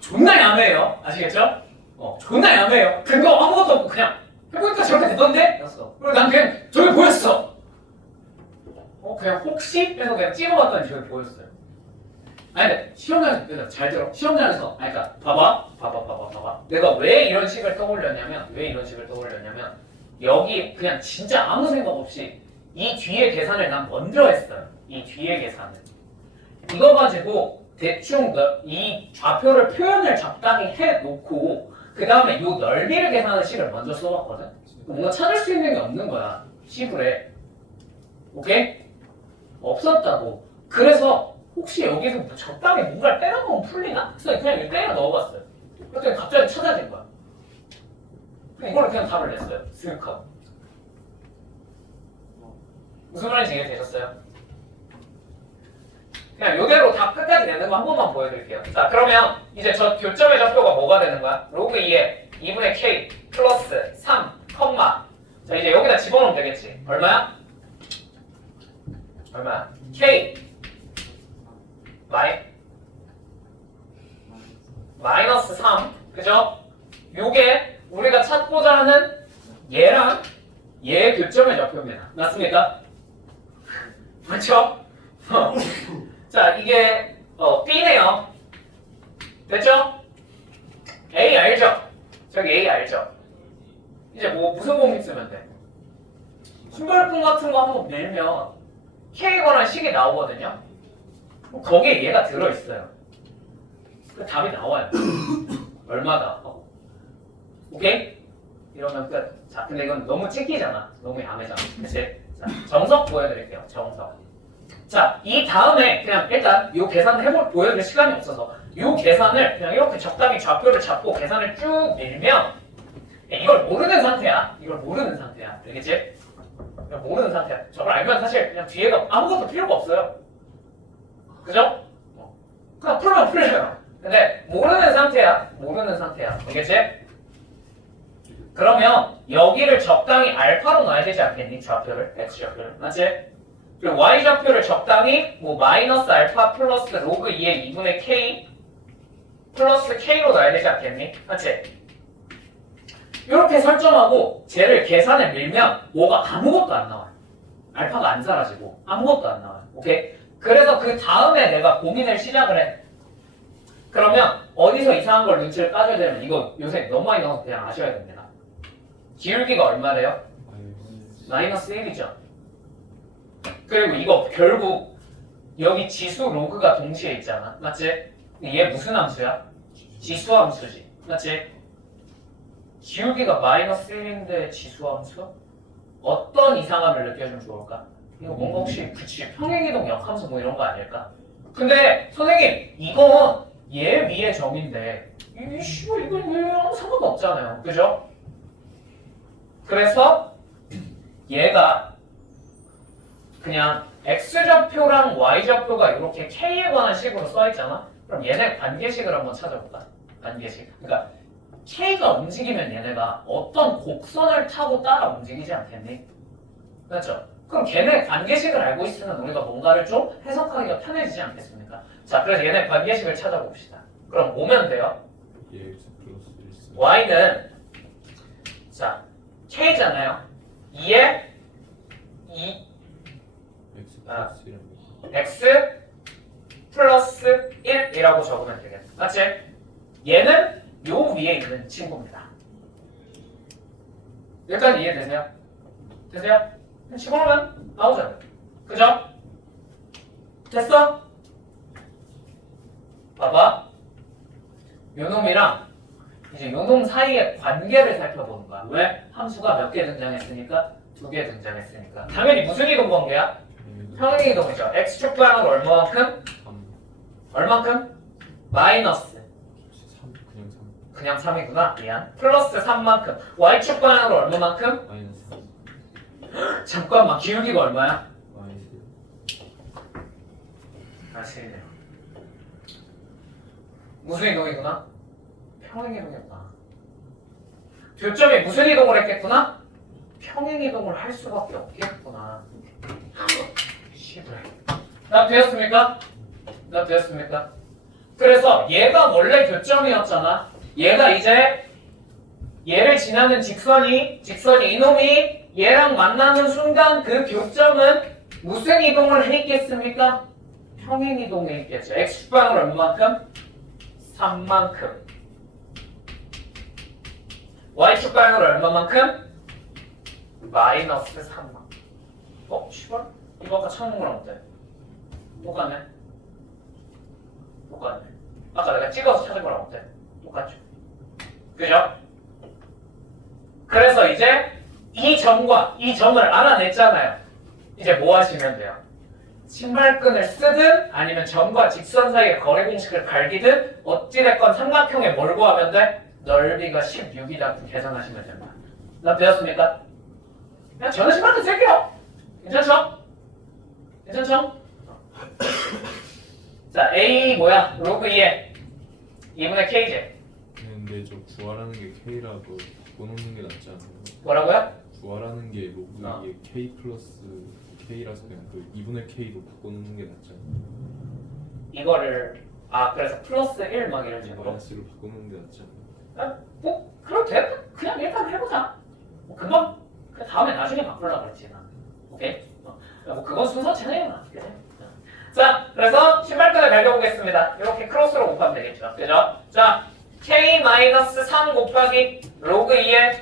존나 야매해요. 아시겠죠? 존나 야매해요. 근거 아무것도 없고 그냥 해보니까 저렇게 되던데? 였어. 그리고 난 그냥 저게 보였어. 그냥 혹시? 해서 그냥 찍어봤더니 저게 보였어요. 아니 근데 시험장에서 잘 들어. 시험장에서 그러니까 봐봐. 내가 왜 이런 식을 떠올렸냐면 여기 그냥 진짜 아무 생각 없이 이 뒤에 계산을 난 먼저 했어요. 이 뒤에 계산을. 이거 가지고 대충 이 좌표를 표현을 적당히 해놓고 그 다음에 이 넓이를 계산하는 식을 먼저 써봤거든. 뭔가 찾을 수 있는 게 없는 거야. 시불에. 오케이? 없었다고. 그래서 혹시 여기서 뭐 적당히 뭔가를 때려 넣으면 풀리나? 그래서 그냥 이거 때려 넣어봤어요. 그랬더니 갑자기 찾아진 거야. 이걸로 그냥 답을 냈어요. 슥 하고. 무슨 말인지 이해되셨어요? 그냥 이대로 답 끝까지 내는 거 한 번만 보여드릴게요. 자, 그러면 이제 저 교점의 좌표가 뭐가 되는 거야? 로그 2에 2분의 k 플러스 3, 컴마. 자, 이제 여기다 집어넣으면 되겠지. 얼마야? k 마이너스 3, 그죠? 요게 우리가 찾고자 하는 얘랑 얘의 교점의 좌표입니다. 맞습니까? 맞죠? 자, 이게 B네요. 됐죠? A 알죠? 저기 A 알죠? 이제 뭐 무슨 공식 쓰면 돼? 순결품 같은 거 한번 밀면 K거나 식이 나오거든요? 거기에 얘가 들어있어요. 그 답이 나와요. 얼마다? 오케이? 이러면 끝. 자, 근데 이건 너무 찍히잖아. 너무 야매잖아. 그치? 자, 정석 보여드릴게요. 정석. 자, 이 다음에 그냥 일단 이 계산을 보여드릴 시간이 없어서 이 계산을 그냥 이렇게 적당히 좌표를 잡고 계산을 쭉 밀면 이걸 모르는 상태야. 알겠지? 모르는 상태야. 저걸 알면 사실 그냥 뒤에가 아무것도 필요가 없어요. 그죠? 그냥 풀면 풀려요. 근데 모르는 상태야. 알겠지? 그러면 여기를 적당히 알파로 놔야 되지 않겠니? 좌표를, x좌표를. 맞지? 그리고 y좌표를 적당히 뭐 마이너스 알파 플러스 로그 2의 2분의 k 플러스 k로 놔야 되지 않겠니? 맞지? 이렇게 설정하고 쟤를 계산에 밀면 뭐가 아무것도 안 나와요. 알파가 안 사라지고 아무것도 안 나와요. 오케이? 그래서 그 다음에 내가 고민을 시작을 해. 그러면 어디서 이상한 걸 눈치를 까줘야 되면 이거 요새 너무 많이 나와서 그냥 아셔야 됩니다. 기울기가 얼마래요? 마이너스 1이죠. 그리고 이거 결국 여기 지수 로그가 동시에 있잖아. 맞지? 얘 무슨 함수야? 지수 함수지. 맞지? 기울기가 마이너스 1인데 지수 함수? 어떤 이상함을 느껴주면 좋을까? 이거 뭔가 혹시 그치 평행이동 역함수 뭐 이런 거 아닐까? 근데 선생님 이건 얘 위에 점인데 이건 왜 아무 상관도 없잖아요. 그죠? 그래서 얘가 그냥 x좌표랑 y좌표가 이렇게 k에 관한 식으로 써있잖아? 그럼 얘네 관계식을 한번 찾아볼까? 관계식. 그러니까 k가 움직이면 얘네가 어떤 곡선을 타고 따라 움직이지 않겠니? 그렇죠? 그럼 걔네 관계식을 알고 있으면 우리가 뭔가를 좀 해석하기가 편해지지 않겠습니까? 자, 그래서 얘네 관계식을 찾아봅시다. 그럼 오면 돼요. EX 플러스 1 y는 자 k잖아요. 2에 2 X 플러스 1 x 플러스 1이라고 적으면 되겠다. 맞지? 얘는 요 위에 있는 친구입니다. 여기까지 이해되세요? 되세요? 집어넣으면 나오잖아요. 그죠? 됐어? 봐봐. 요 놈이랑 이제 요 놈 사이의 관계를 살펴보는 거야. 왜? 함수가 몇 개 등장했으니까? 2개 등장했으니까. 당연히 무슨 이동 관계야? 평행 이동이죠. x축 방향으로 얼마만큼? 3 얼만큼? 마이너스. 3 그냥 3 그냥 3이구나. 미안. 플러스 3만큼. y축 방향으로 얼마만큼? 마이너스 3 잠깐만. 기울기가 얼마야? 마이너스 아시네요. 무슨 이동이구나? 평행 이동이었다. 교점이 무슨 이동을 했겠구나? 평행 이동을 할 수밖에 없겠구나. 나 되었습니까? 나 되었습니까? 그래서 얘가 원래 교점이었잖아. 얘가 이제 얘를 지나는 직선이 이놈이 얘랑 만나는 순간 그 교점은 무슨 이동을 했겠습니까? 평행 이동에 있겠죠. x축방을 얼마만큼? 3만큼. y축방을 얼마만큼? 마이너스 3만큼. 씨발? 이거 아까 찾는 거랑 어때? 똑같네. 똑같네. 아까 내가 찍어서 찾은 거랑 어때? 똑같죠? 그죠? 그래서 이제 이 점과 이 점을 알아냈잖아요. 이제 뭐 하시면 돼요? 신발끈을 쓰든 아니면 점과 직선 사이의 거리 공식을 갈기든 어찌됐건 삼각형에 뭘 구하면 돼? 넓이가 16이다 계산하시면 됩니다. 나 되었습니까? 그냥 저는 신발끈 쓸게요. 괜찮죠? 괜찮죠? 자, A 뭐야? 로그 2에 2분의 K제. 근데 저 구하라는 게 K라고 바꿔놓는 게 낫지 않나요? 뭐라고요? 구하라는 게 로그 어. 2에 K 플러스 K라서 그냥 그 2분의 K로 바꿔놓는 게 낫지 않나요? 이거를 그래서 플러스 1 막 이런 식으로. 마이너스로 바꿔놓는 게 낫지 않나요? 뭐 그럼 돼? 그냥 일단 해보자. 뭐 금방 그 다음에 나중에 바꾸려고 그랬지 나. 오케이? 뭐 그건 순서 차이야. 그래? 자, 그래서 신발끈을 갈겨보겠습니다. 이렇게 크로스로 곱하면 되겠죠. 그죠? 자, K-3 곱하기 로그 2에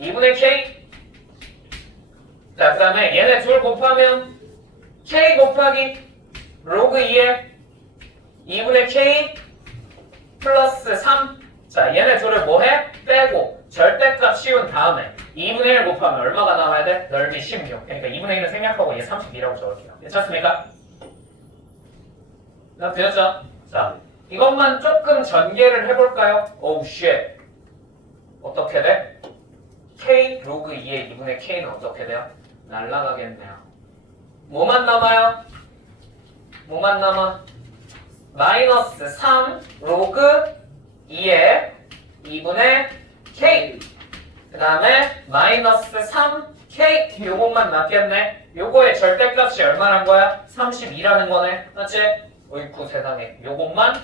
2분의 K. 자, 그 다음에 얘네 둘 곱하면 K 곱하기 로그 2에 2분의 K 플러스 3. 자, 얘네 둘을 뭐해? 빼고 절대값 씌운 다음에 2분의 1 곱하면 얼마가 나와야 돼? 넓이 16. 그러니까 2분의 1은 생략하고 얘 32라고 적을게요. 괜찮습니까? 나 되었죠? 자, 이것만 조금 전개를 해볼까요? 오우 쉣. 어떻게 돼? K 로그 2의 2분의 K는 어떻게 돼요? 날라가겠네요. 뭐만 남아요? 뭐만 남아? 마이너스 3 로그 2의 2분의 K. 그 다음에 마이너스 3K. 요것만 남겠네. 요거의 절대값이 얼마란 거야? 32라는 거네. 맞지? 어이쿠 세상에. 요것만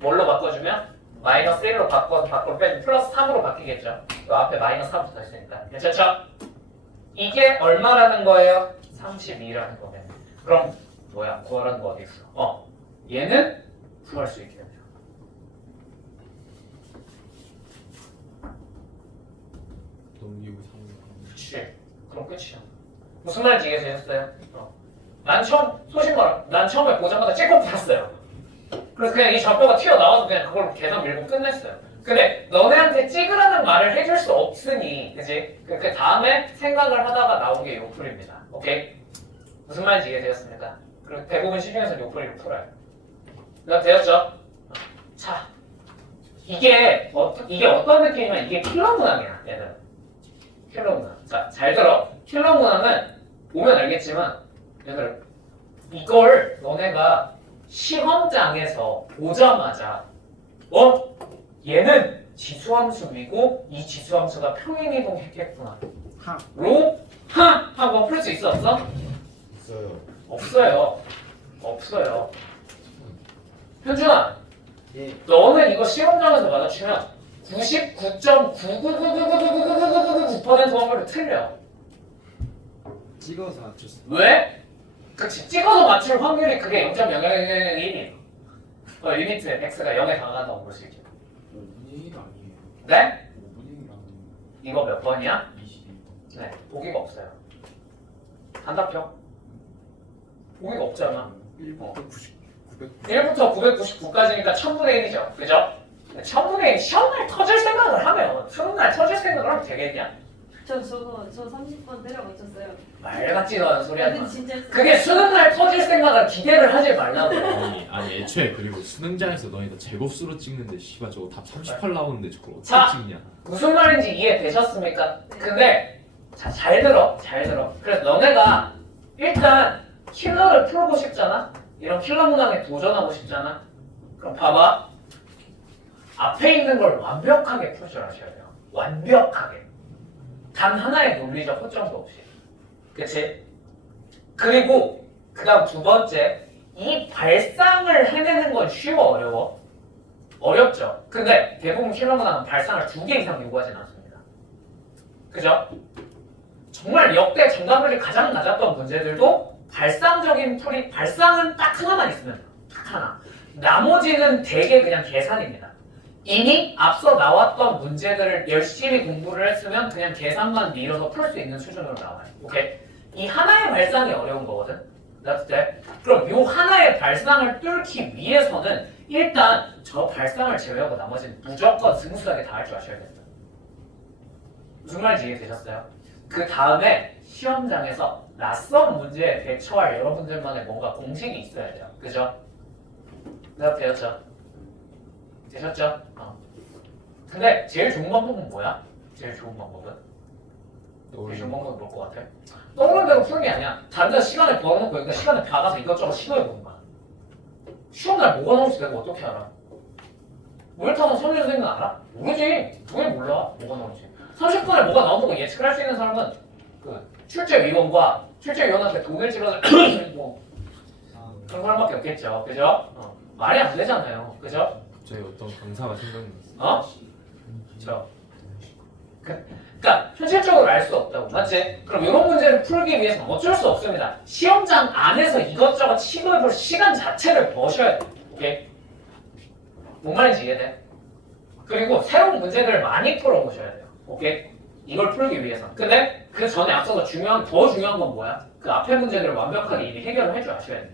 뭘로 바꿔주면? 마이너스 1로 바꿔서 밖으로 빼주면 플러스 3으로 바뀌겠죠. 그 앞에 마이너스 3 붙어 있으니까. 괜찮죠? 이게 얼마라는 거예요? 32라는 거네. 그럼 뭐야? 구하라는 거 어디 있어? 얘는 구할 수 있게 됩니다. 넘기고 3. 그치. 그럼 끝이야. 무슨 말인지 이해되셨어요? 난 소신 말아. 난 처음에 보자마자 찔끔 풀었어요. 그래서 그냥 이 좌표가 튀어나와서 그냥 그걸 계산 밀고 끝냈어요. 근데 너네한테 찍으라는 말을 해줄 수 없으니, 그치? 그 다음에 생각을 하다가 나온 게 요풀입니다. 오케이? 무슨 말인지 이해되셨습니까? 그리고 대부분 시중에서 요풀이를 풀어요. 되었죠? 자, 이게 어떤 느낌이냐면 이게 킬러 문항이야, 얘는. 킬러 문항. 자, 잘 들어. 킬러 문항은 보면 알겠지만, 얘들 이걸 너네가 시험장에서 보자마자 얘는 지수함수 위고 이 지수함수가 평행이동했겠구나. 하고 풀 수 있어 없어? 있어요. 없어요. 현준아, 예. 너는 이거 시험장에서 맞아주면 99.999999999% 확률로 틀려. 찍어서 맞췄어. 왜? 그치, 찍어서 맞출 확률이 그게 0.0001이에요. 리미트에 x가 0에 다가간다고 볼 수 있죠. 5분의 1 아니에요. 네? 5분의 1 아니에요. 이거 몇 번이야? 22번. 네, 보기가 없어요. 단답형. 보기가 없잖아. 1부터 900. 1부터 999까지니까 1000분의 1이죠. 그죠? 1000분의 1 시험날 터질 생각을 하면 수능날 터질 생각을 하면 되겠냐? 저 30번 때려 맞췄어요. 말 같지도 않은 소리 하지 마. 근데 진짜 그게 수능날 터질 생각을 기대를 하지 말라고. 아니 애초에 그리고 수능장에서 너희 다 제곱수로 찍는데 씨발 저거 답 38 나오는데 저걸 어떻게 자. 찍냐? 무슨 말인지 이해되셨습니까? 근데 자, 잘 들어. 그래서 너네가 일단 킬러를 풀고 싶잖아? 이런 킬러 문항에 도전하고 싶잖아? 그럼 봐봐. 앞에 있는 걸 완벽하게 풀 줄 아셔야 돼요. 완벽하게. 단 하나의 논리적 허점도 없이. 그치? 그리고 그 다음 두 번째, 이 발상을 해내는 건 쉬워, 어려워? 어렵죠. 근데 대부분 킬러 문항은 발상을 2개 이상 요구하진 않습니다. 그죠? 정말 역대 정답률이 가장 낮았던 문제들도 발상적인 풀이, 발상은 딱 하나만 있으면 돼요. 딱 하나. 나머지는 대개 그냥 계산입니다. 이미 앞서 나왔던 문제들을 열심히 공부를 했으면 그냥 계산만 밀어서 풀 수 있는 수준으로 나와요. 오케이? 이 하나의 발상이 어려운 거거든? That's that. 그럼 이 하나의 발상을 뚫기 위해서는 일단 저 발상을 제외하고 나머지는 무조건 스무스하게 다 할 줄 아셔야 됩니다. 무슨 말인지 이해되셨어요? 그 다음에 시험장에서 낯선 문제에 대처할 여러분들만의 뭔가 공식이 있어야 돼요. 그죠? 내가 되었죠? 되셨죠? 근데 제일 좋은 방법은 뭐야? 제일 좋은 방법은? 제일 좋은 방법은 뭘 것 같아? 떠오르는 대로 푸는 게 아니야. 다른 데 시간을 벌어놓고 여기다 시간을 박아서 이것저것 시도해보는 거야. 시험날 뭐가 나올지 내가 어떻게 알아? 우열타는 선생 선생님은 알아? 모르지. 누가 몰라 뭐가 나올지. 30분에 뭐가 나오는 거 예측을 할 수 있는 사람은 그 출제위원과 출제위원한테 돈을 찍어서 뭐 그런 사람밖에 없겠죠. 그죠? 말이 안 되잖아요. 그죠? 갑자기 어떤 강사가 생각났어. 그렇죠. 그러니까 현실적으로 알 수 없다고, 맞지? 그럼 이런 문제를 풀기 위해서 어쩔 수 없습니다. 시험장 안에서 이것저것 시도해볼 시간 자체를 버셔야 돼. 오케이? 뭔 말인지 이해돼? 그리고 새로운 문제들을 많이 풀어보셔야 돼요. 오케이? 이걸 풀기 위해서. 근데 그 전에 앞서서 더 중요한 건 뭐야? 그 앞에 문제들을 완벽하게 이미 해결을 할 줄 아셔야 돼요.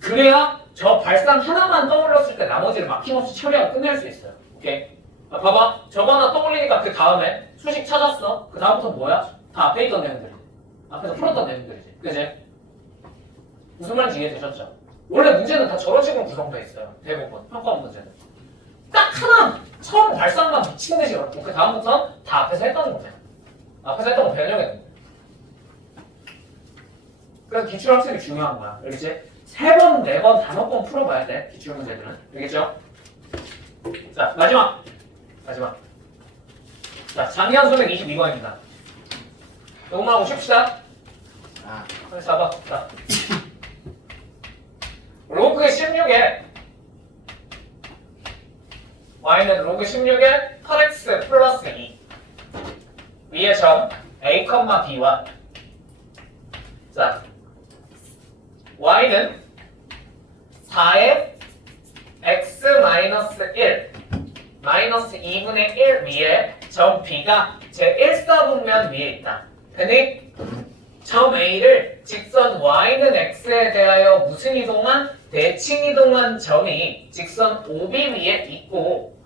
그래야 저 발상 하나만 떠올렸을 때 나머지를 막힘없이 처리하고 끝낼 수 있어요. 오케이? 봐봐. 저거 하나 떠올리니까 그 다음에 수식 찾았어. 그 다음부터 뭐야? 다 앞에 있던 내용들이지. 앞에서 풀었던 내용들이지. 그치? 무슨 말인지 이해되셨죠? 원래 문제는 다 저런 식으로 구성되어 있어요. 대부분. 평가원 문제는. 딱 하나 처음 발상만 미친 듯이 그렇고 그 다음부터 다 앞에서 했던 거예요. 앞에서 했던 거 변형해 둔 거예요. 그래서 기출학습이 중요한 거야. 알겠지? 3번, 4번, 5번 풀어봐야 돼. 기출 문제들은. 알겠죠? 자, 마지막. 자, 작년 수능 22번입니다. 요거만 하고 쉽시다. 빨리 잡아. 자. 로그 16에 y는 로그 16에 8x 플러스 2 위에 점 a, b와 자, y는 4의 x 마이너스 1 마이너스 2분의 1 위에 점 b가 제 1사분면 위에 있다. 근데 점 a를 직선 y는 x에 대하여 무슨 이동한? 대칭 이동한 점이 직선 OB 위에 있고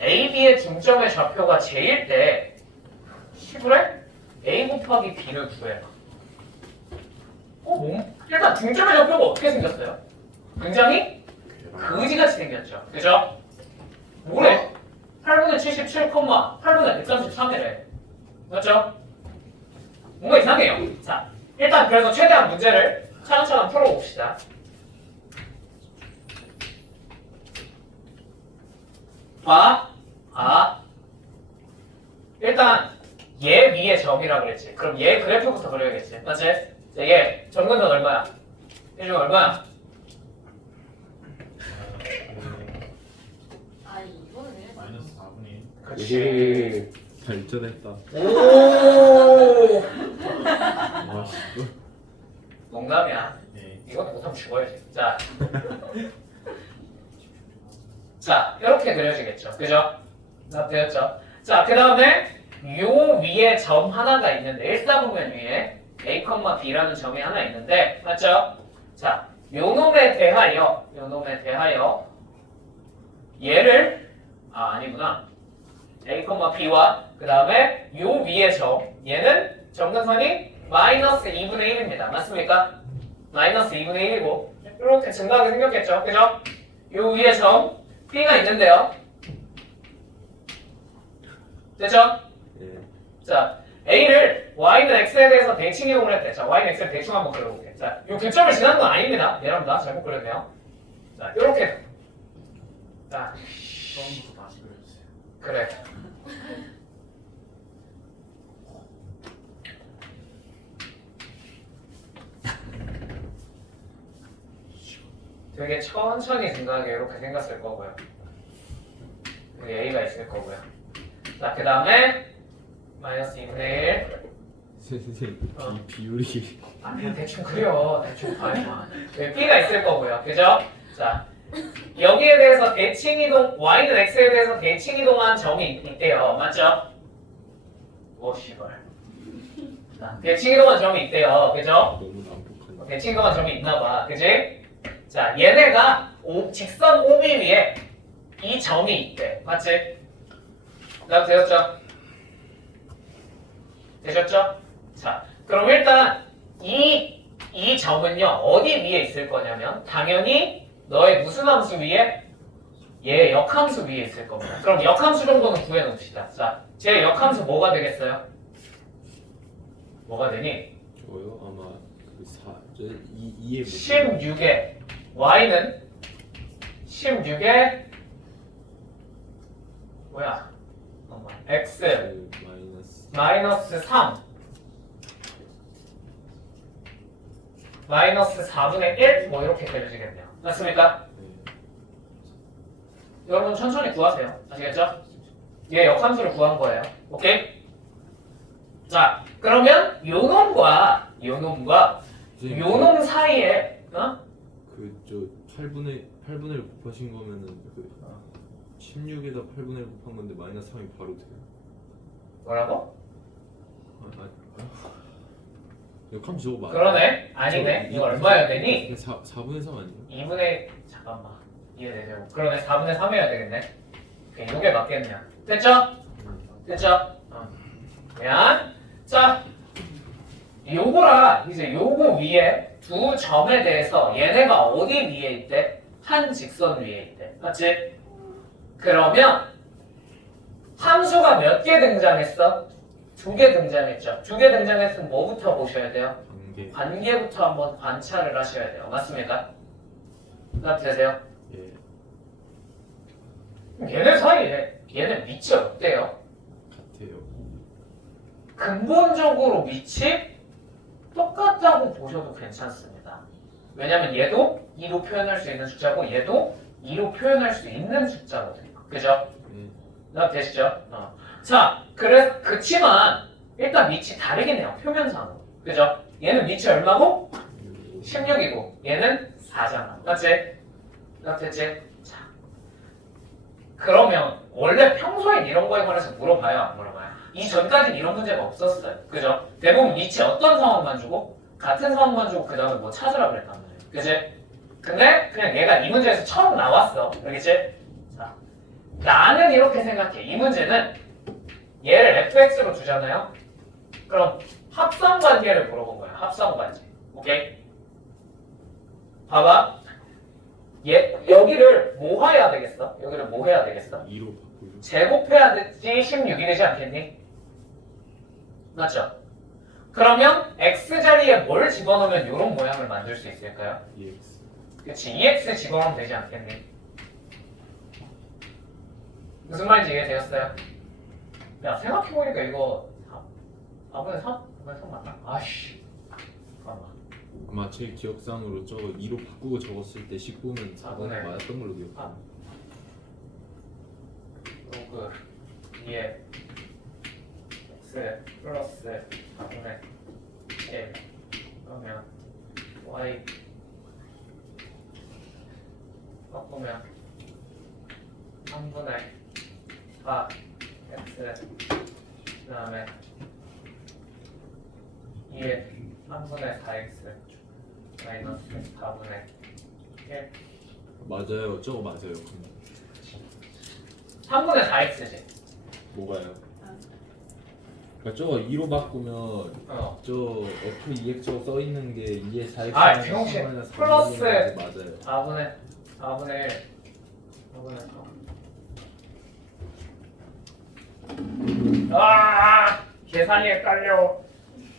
AB의 중점의 좌표가 J일 때 시부래? A 곱하기 B를 구해봐. 일단 중점의 좌표가 어떻게 생겼어요? 굉장히 그지같이 생겼죠. 그죠? 뭐래? 8분의 77, 8분의 133이래. 맞죠? 뭔가 이상해요. 자, 일단 그래서 최대한 문제를 차근차근 풀어봅시다. 일단 얘 위에 점이라고 그랬지. 그럼 얘 그래프부터 그려야겠지. 맞지? 자, 얘 점근선 얼마야? 얘 중 얼마야? 아 이거는 왜? 마이너스 4분의 1. 그렇지. 발전했다. 오. 와, 씨. 농담이야. 네. 이것도 못하면 죽어야지. 자. 자, 이렇게 그려지겠죠. 그죠? 다 되었죠? 자, 그 다음에 요 위에 점 하나가 있는데 일사분면 위에 A, B라는 점이 하나 있는데 맞죠? 자, 요 놈에 대하여 얘를 아니구나. A, B와 그 다음에 요 위에 점 얘는 점근선이 마이너스 2분의 1입니다. 맞습니까? 마이너스 2분의 1이고 이렇게 증가하게 생겼겠죠? 그죠? 요 위에 점 B가 있는데요. 됐죠? 예. 자, A를 Y는 X에 대해서 대칭 이동을 했대. 자, Y는 X를 대충 한번 그려볼게. 자, 요 교점을 지나는 건 아닙니다. 미안합니다. 잘못 그렸네요. 자, 요렇게. 자, 처음부터 다시 그려주세요. 그래. 되게 천천히 증가하게 이렇게 생겼을 거고요. 여기 A가 있을 거고요. 자, 그 다음에 마이너스 2분의 1. 선생님, 어. 비율이. 아, 그냥 대충 그려. 대충 봐요. 여기 B가 있을 거고요. 그죠? 자, 여기에 대해서 대칭 이동, Y는 X에 대해서 대칭 이동한 점이 있대요. 맞죠? 오, 씨발. 자, 대칭 이동한 점이 있대요. 그죠? 너무 난폭한. 대칭 이동한 점이 있나 봐. 그지? 자, 얘네가 직선 OB 위에 이 점이 있대. 맞지? 나도 되었죠? 되셨죠? 자, 그럼 일단 이 점은요 어디 위에 있을 거냐면 당연히 너의 무슨 함수 위에? 얘 역함수 위에 있을 겁니다. 그럼 역함수 정도는 구해놓읍시다. 자, 제 역함수 뭐가 되겠어요? 뭐가 되니? 저요? 아마 그 2의 16에 y는 16에 뭐야? x 마이너스. 마이너스 3 마이너스 4분의 1 뭐 이렇게 그려지겠네요. 맞습니까? 네. 여러분 천천히 구하세요. 아시겠죠? 얘 역함수를 구한 거예요. 오케이? 자, 그러면 요 놈과 선생님, 요 놈 사이에 그저 8분의 1 곱하신 거면은 그 16에다 8분의 1 곱한 건데 마이너스 3이 바로 돼요. 뭐라고? 역함 저거 맞아. 그러네? 아니네. 이거 얼마여야 되니? 4분의 3 아니에요? 2분의 잠깐만 이해되죠? 그러네 4분의 3 해야 되겠네. 오케이, 요게 맞겠네요. 됐죠? 됐죠? 그러면 자 요거라 이제 요거 위에 두 점에 대해서 얘네가 어디 위에 있대? 한 직선 위에 있대. 맞지? 그러면 함수가 몇 개 등장했어? 2개 등장했죠. 2개 등장했으면 뭐부터 보셔야 돼요? 관계. 관계부터 한번 관찰을 하셔야 돼요. 맞습니까? 나 되세요? 예. 얘네 사이에 얘네 밑이 어때요? 같아요. 근본적으로 밑이 똑같다고 보셔도 괜찮습니다. 왜냐면 얘도 2로 표현할 수 있는 숫자고 얘도 2로 표현할 수 있는 숫자거든요. 그죠? 예. 나 되시죠? 자, 그치만 일단 밑이 다르긴 해요. 표면상으로. 그죠? 얘는 니치 얼마고? 16이고 얘는 4잖아. 맞지? 됐지? 자, 그러면 원래 평소엔 이런 거에 관해서 물어봐요, 안 물어봐요? 이전까지는 이런 문제가 없었어요. 그죠? 대부분 니치 어떤 상황만 주고 같은 상황만 주고 그 다음에 뭐 찾으라 그랬단 말이에요. 그지? 근데 그냥 얘가 이 문제에서 처음 나왔어. 알겠지? 자, 나는 이렇게 생각해. 이 문제는 얘를 fx로 주잖아요. 그럼 합성 관계를 물어본 거야. 합성 관계. 오케이? 봐봐. 여기를 뭐 해야 되겠어? 여기를 뭐 해야 되겠어? 2로 바꾸죠. 제곱해야 되지 16이 되지 않겠니? 맞죠? 그러면 x 자리에 뭘 집어넣으면 이런 모양을 만들 수 있을까요? EX. 그치, EX 집어넣으면 되지 않겠니? 무슨 말인지 이해되었어요? 야, 생각해보니까 이거 4분의 3? 4분의 3 맞나? 아씨, 잠깐만. 아마 제 기억상으로 저거 2로 바꾸고 적었을 때 19는 4번에 4분의 맞았던 걸로 기억해요. 로그 2에 x 플러스 4분의 1 그러면 y 바꾸면 3분의 4 x 그 다음에 2에 3분의 4x 마이너스 4분의 1 맞아요. 저거 맞아요. 3분의 4x지. 뭐가요? 그러니까 저거 2로 바꾸면 어. 저 F2X 저거 써 있는 게 2의 4X 아, 병신. 플러스. 맞아요. 4분의 1 4분의 4 아, 계산이 헷갈려.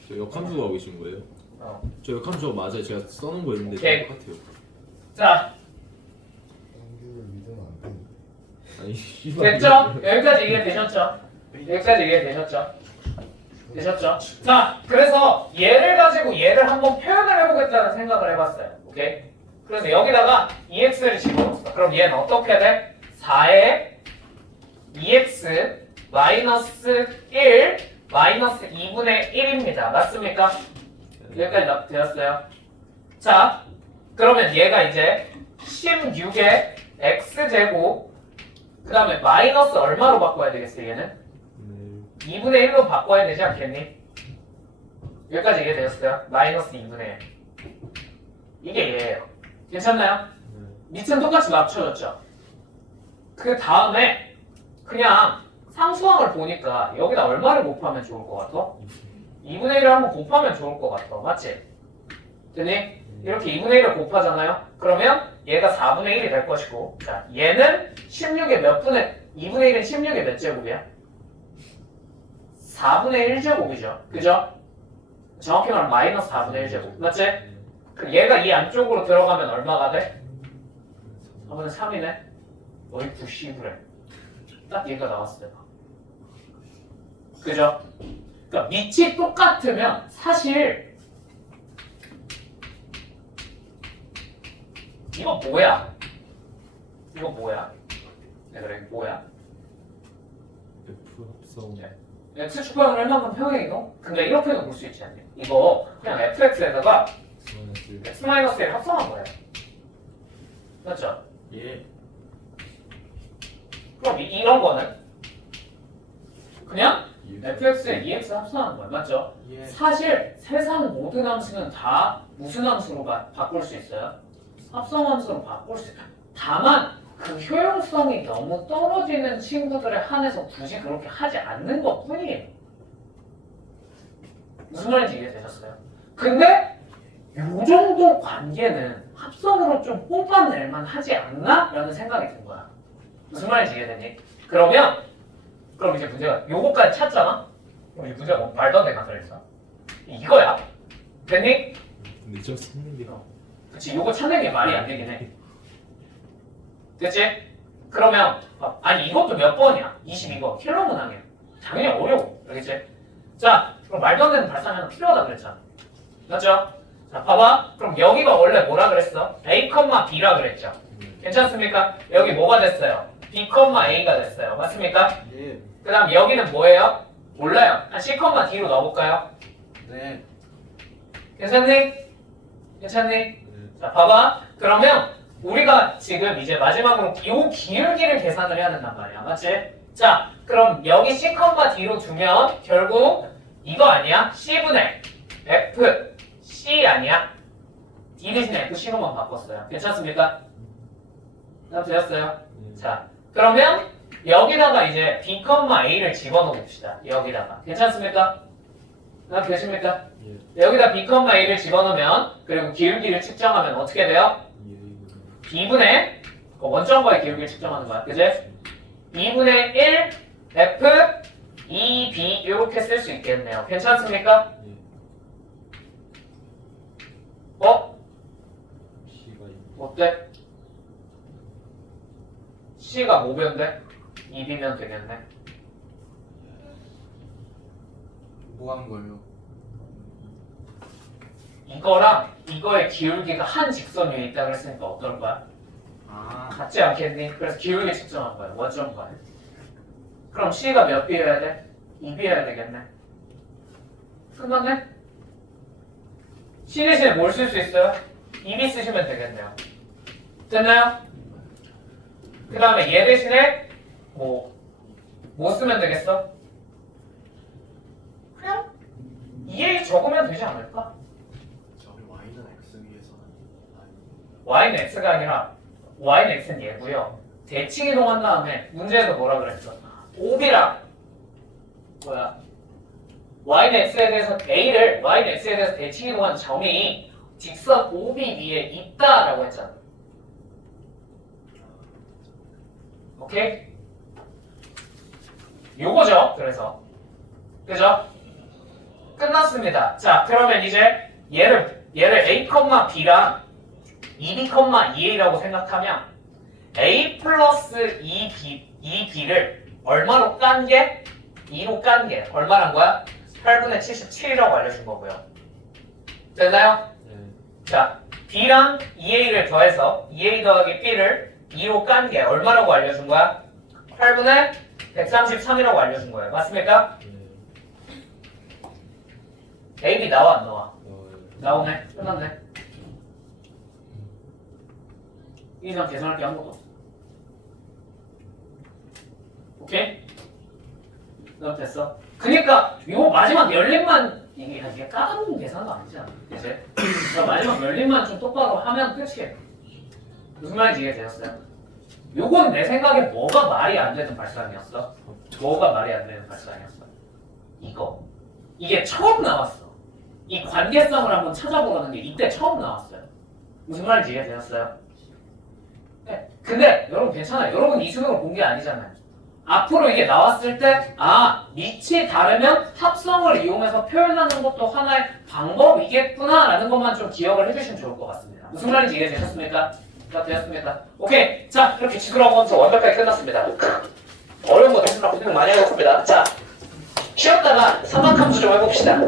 저 역함수 하고 계신 거예요? 어. 저 역함수 저거 맞아요. 제가 써놓은 거 있는데 오케이. 똑같아요. 자, 정규를 믿으면 안 돼. 아니 됐죠? 여기까지 이해되셨죠? 여기까지 이해되셨죠? 되셨죠? 자, 그래서 얘를 가지고 얘를 한번 표현을 해보겠다는 생각을 해봤어요. 오케이? 그래서 여기다가 EX를 집어넣었어. 그럼 얘는 어떻게 돼? 4의 EX 마이너스 1 마이너스 2분의 1입니다. 맞습니까? 여기까지 되었어요. 자, 그러면 얘가 이제 16의 x제곱 그 다음에 마이너스 얼마로 바꿔야 되겠어 얘는? 2분의 1로 바꿔야 되지 않겠니? 여기까지 이해되었어요? 마이너스 2분의 1 이게 얘예요. 괜찮나요? 밑은 똑같이 맞춰졌죠? 그 다음에 그냥 상수항을 보니까 여기다 얼마를 곱하면 좋을 것 같아? 2분의 1을 한번 곱하면 좋을 것 같아. 맞지? 됐니? 이렇게 2분의 1을 곱하잖아요? 그러면 얘가 4분의 1이 될 것이고 자, 얘는 16의 몇 분의 2분의 1은 16의 몇 제곱이야? 4분의 1제곱이죠. 그죠? 정확히 말하면 마이너스 4분의 1제곱. 맞지? 그럼 얘가 이 안쪽으로 들어가면 얼마가 돼? 4분의 3이네? 어이 90이래. 딱 얘가 나왔어요. 그죠? 그러니까 밑이 똑같으면 사실 이거 뭐야? 이거 뭐야? 네, 그래, 뭐야? F 합성. X 축방을 할 만큼 평행이동? 근데 이렇게도 볼 수 있지 않니? 이거 그냥 fx에다가 x-1 합성한 거예요. 맞죠? 예. 그럼 이런 거는 그냥 fx에 2x 합성하는 거예요. 맞죠? 예. 사실 세상 모든 함수는 다 무슨 함수로 바꿀 수 있어요? 합성함수로 바꿀 수 있어요. 다만 그 효용성이 너무 떨어지는 친구들에 한해서 굳이 그렇게 하지 않는 것 뿐이에요. 무슨 말인지 이해되셨어요? 근데 요 정도 관계는 합성으로 좀 뽑아낼만 하지 않나? 라는 생각이 든 거야. 무슨 말인지 이해되니? 그럼 이제 문제가 요거까지 찾잖아? 그럼 이 문제가 뭐 말도 안 되는 가설이 있어. 이거야. 됐니? 근데 저 쓰는 게 그치, 요거 찾는 게 말이 안 되긴 해. 됐지? 그러면 아니 이것도 몇 번이야? 22번 킬러 문항이야. 당연히 어려워. 알겠지? 자, 그럼 말도 안 되는 발상이 하나 필요하다 그랬잖아. 맞죠? 자, 봐봐. 그럼 여기가 원래 뭐라 그랬어? A, B라 그랬죠? 괜찮습니까? 여기 뭐가 됐어요? B, A가 됐어요. 맞습니까? 예. 그 다음 여기는 뭐예요? 몰라요. 한 C, D로 넣어볼까요? 네. 괜찮니? 괜찮니? 네. 자, 봐봐. 그러면 우리가 지금 이제 마지막으로 요 기울기를 계산을 해야 된단 말이야. 맞지? 자, 그럼 여기 C, D로 두면 결국 이거 아니야? C분의 F, C 아니야? D 대신에 F, C로만 바꿨어요. 괜찮습니까? 다 되었어요? 네. 자, 그러면 여기다가 이제 B, A를 집어넣어 봅시다. 여기다가. 괜찮습니까? 다 되십니까? 예. 여기다 B, A를 집어넣으면 그리고 기울기를 측정하면 어떻게 돼요? 예. B분의 원점과의 기울기를 측정하는 거야. 그지? 2분의 1 F 2B 이렇게 쓸 수 있겠네요. 괜찮습니까? 예. 어? C가 어때? C가 5변데? 2B면 되겠네. 뭐 한 거예요? 이거랑 이거의 기울기가 한 직선 위에 있다고 했으니까 어떨 거야? 아, 같지 않겠니? 그래서 기울기 측정한 거야. 원점과. 그럼 C가 몇 B여야 돼? 2B여야 되겠네. 끝났네? C 대신에 뭘 쓸 수 있어요? 2B 쓰시면 되겠네요. 됐나요? 그 다음에 얘 대신에 뭐 쓰면 되겠어? 그냥 2A 적으면 되지 않을까? 저희 Y는 X 위에서는 아니. Y는 X가 아니라 Y는 X는 얘고요. 대칭 이동한 다음에 문제에서 뭐라 그랬어? OB랑 뭐야? Y는 X에 대해서 Y는 X에 대해서 대칭 이동하는 점이 직선 OB 위에 있다라고 했잖아. 오케이? 요거죠. 그래서 그죠? 끝났습니다. 자, 그러면 이제 얘를 A, B랑 2B, 2A라고 생각하면 A 플러스 2B를 얼마로 깐 게? 2로 깐 게 얼마란 거야? 8분의 77이라고 알려준 거고요. 됐나요? 네. 자, B랑 2A를 더해서 2A 더하기 B를 2로 깐 게 얼마라고 알려준 거야? 8분의 133이라고 알려준 거예요. 맞습니까? 네. A, B 나와 안 나와? 어, 나오네. 끝났네. 이 이상 계산할 게 아무것도 없어. 오케이? 그럼 됐어. 그니까 요 마지막 열림만 이게 까다로운 계산도 아니잖아. 이제 마지막 열림만 좀 똑바로 하면 끝이에요. 무슨 말인지 이해되셨어요? 요건 내 생각에 뭐가 말이 안 되는 발상이었어? 뭐가 말이 안 되는 발상이었어? 이게 처음 나왔어. 이 관계성을 한번 찾아보라는 게 이때 처음 나왔어요. 무슨 말인지 이해되셨어요? 네. 근데 여러분 괜찮아요. 여러분 이 수능을 본 게 아니잖아요. 앞으로 이게 나왔을 때 밑이 다르면 합성을 이용해서 표현하는 것도 하나의 방법이겠구나 라는 것만 좀 기억을 해주시면 좋을 것 같습니다. 무슨 말인지 이해되셨습니까? 자, 되었습니까? 오케이. 자, 이렇게 지그러면서 완벽하게 끝났습니다. 어려운 거 됐으면 고생 많이 하셨습니다. 자, 쉬었다가 삼각함수 좀 해봅시다.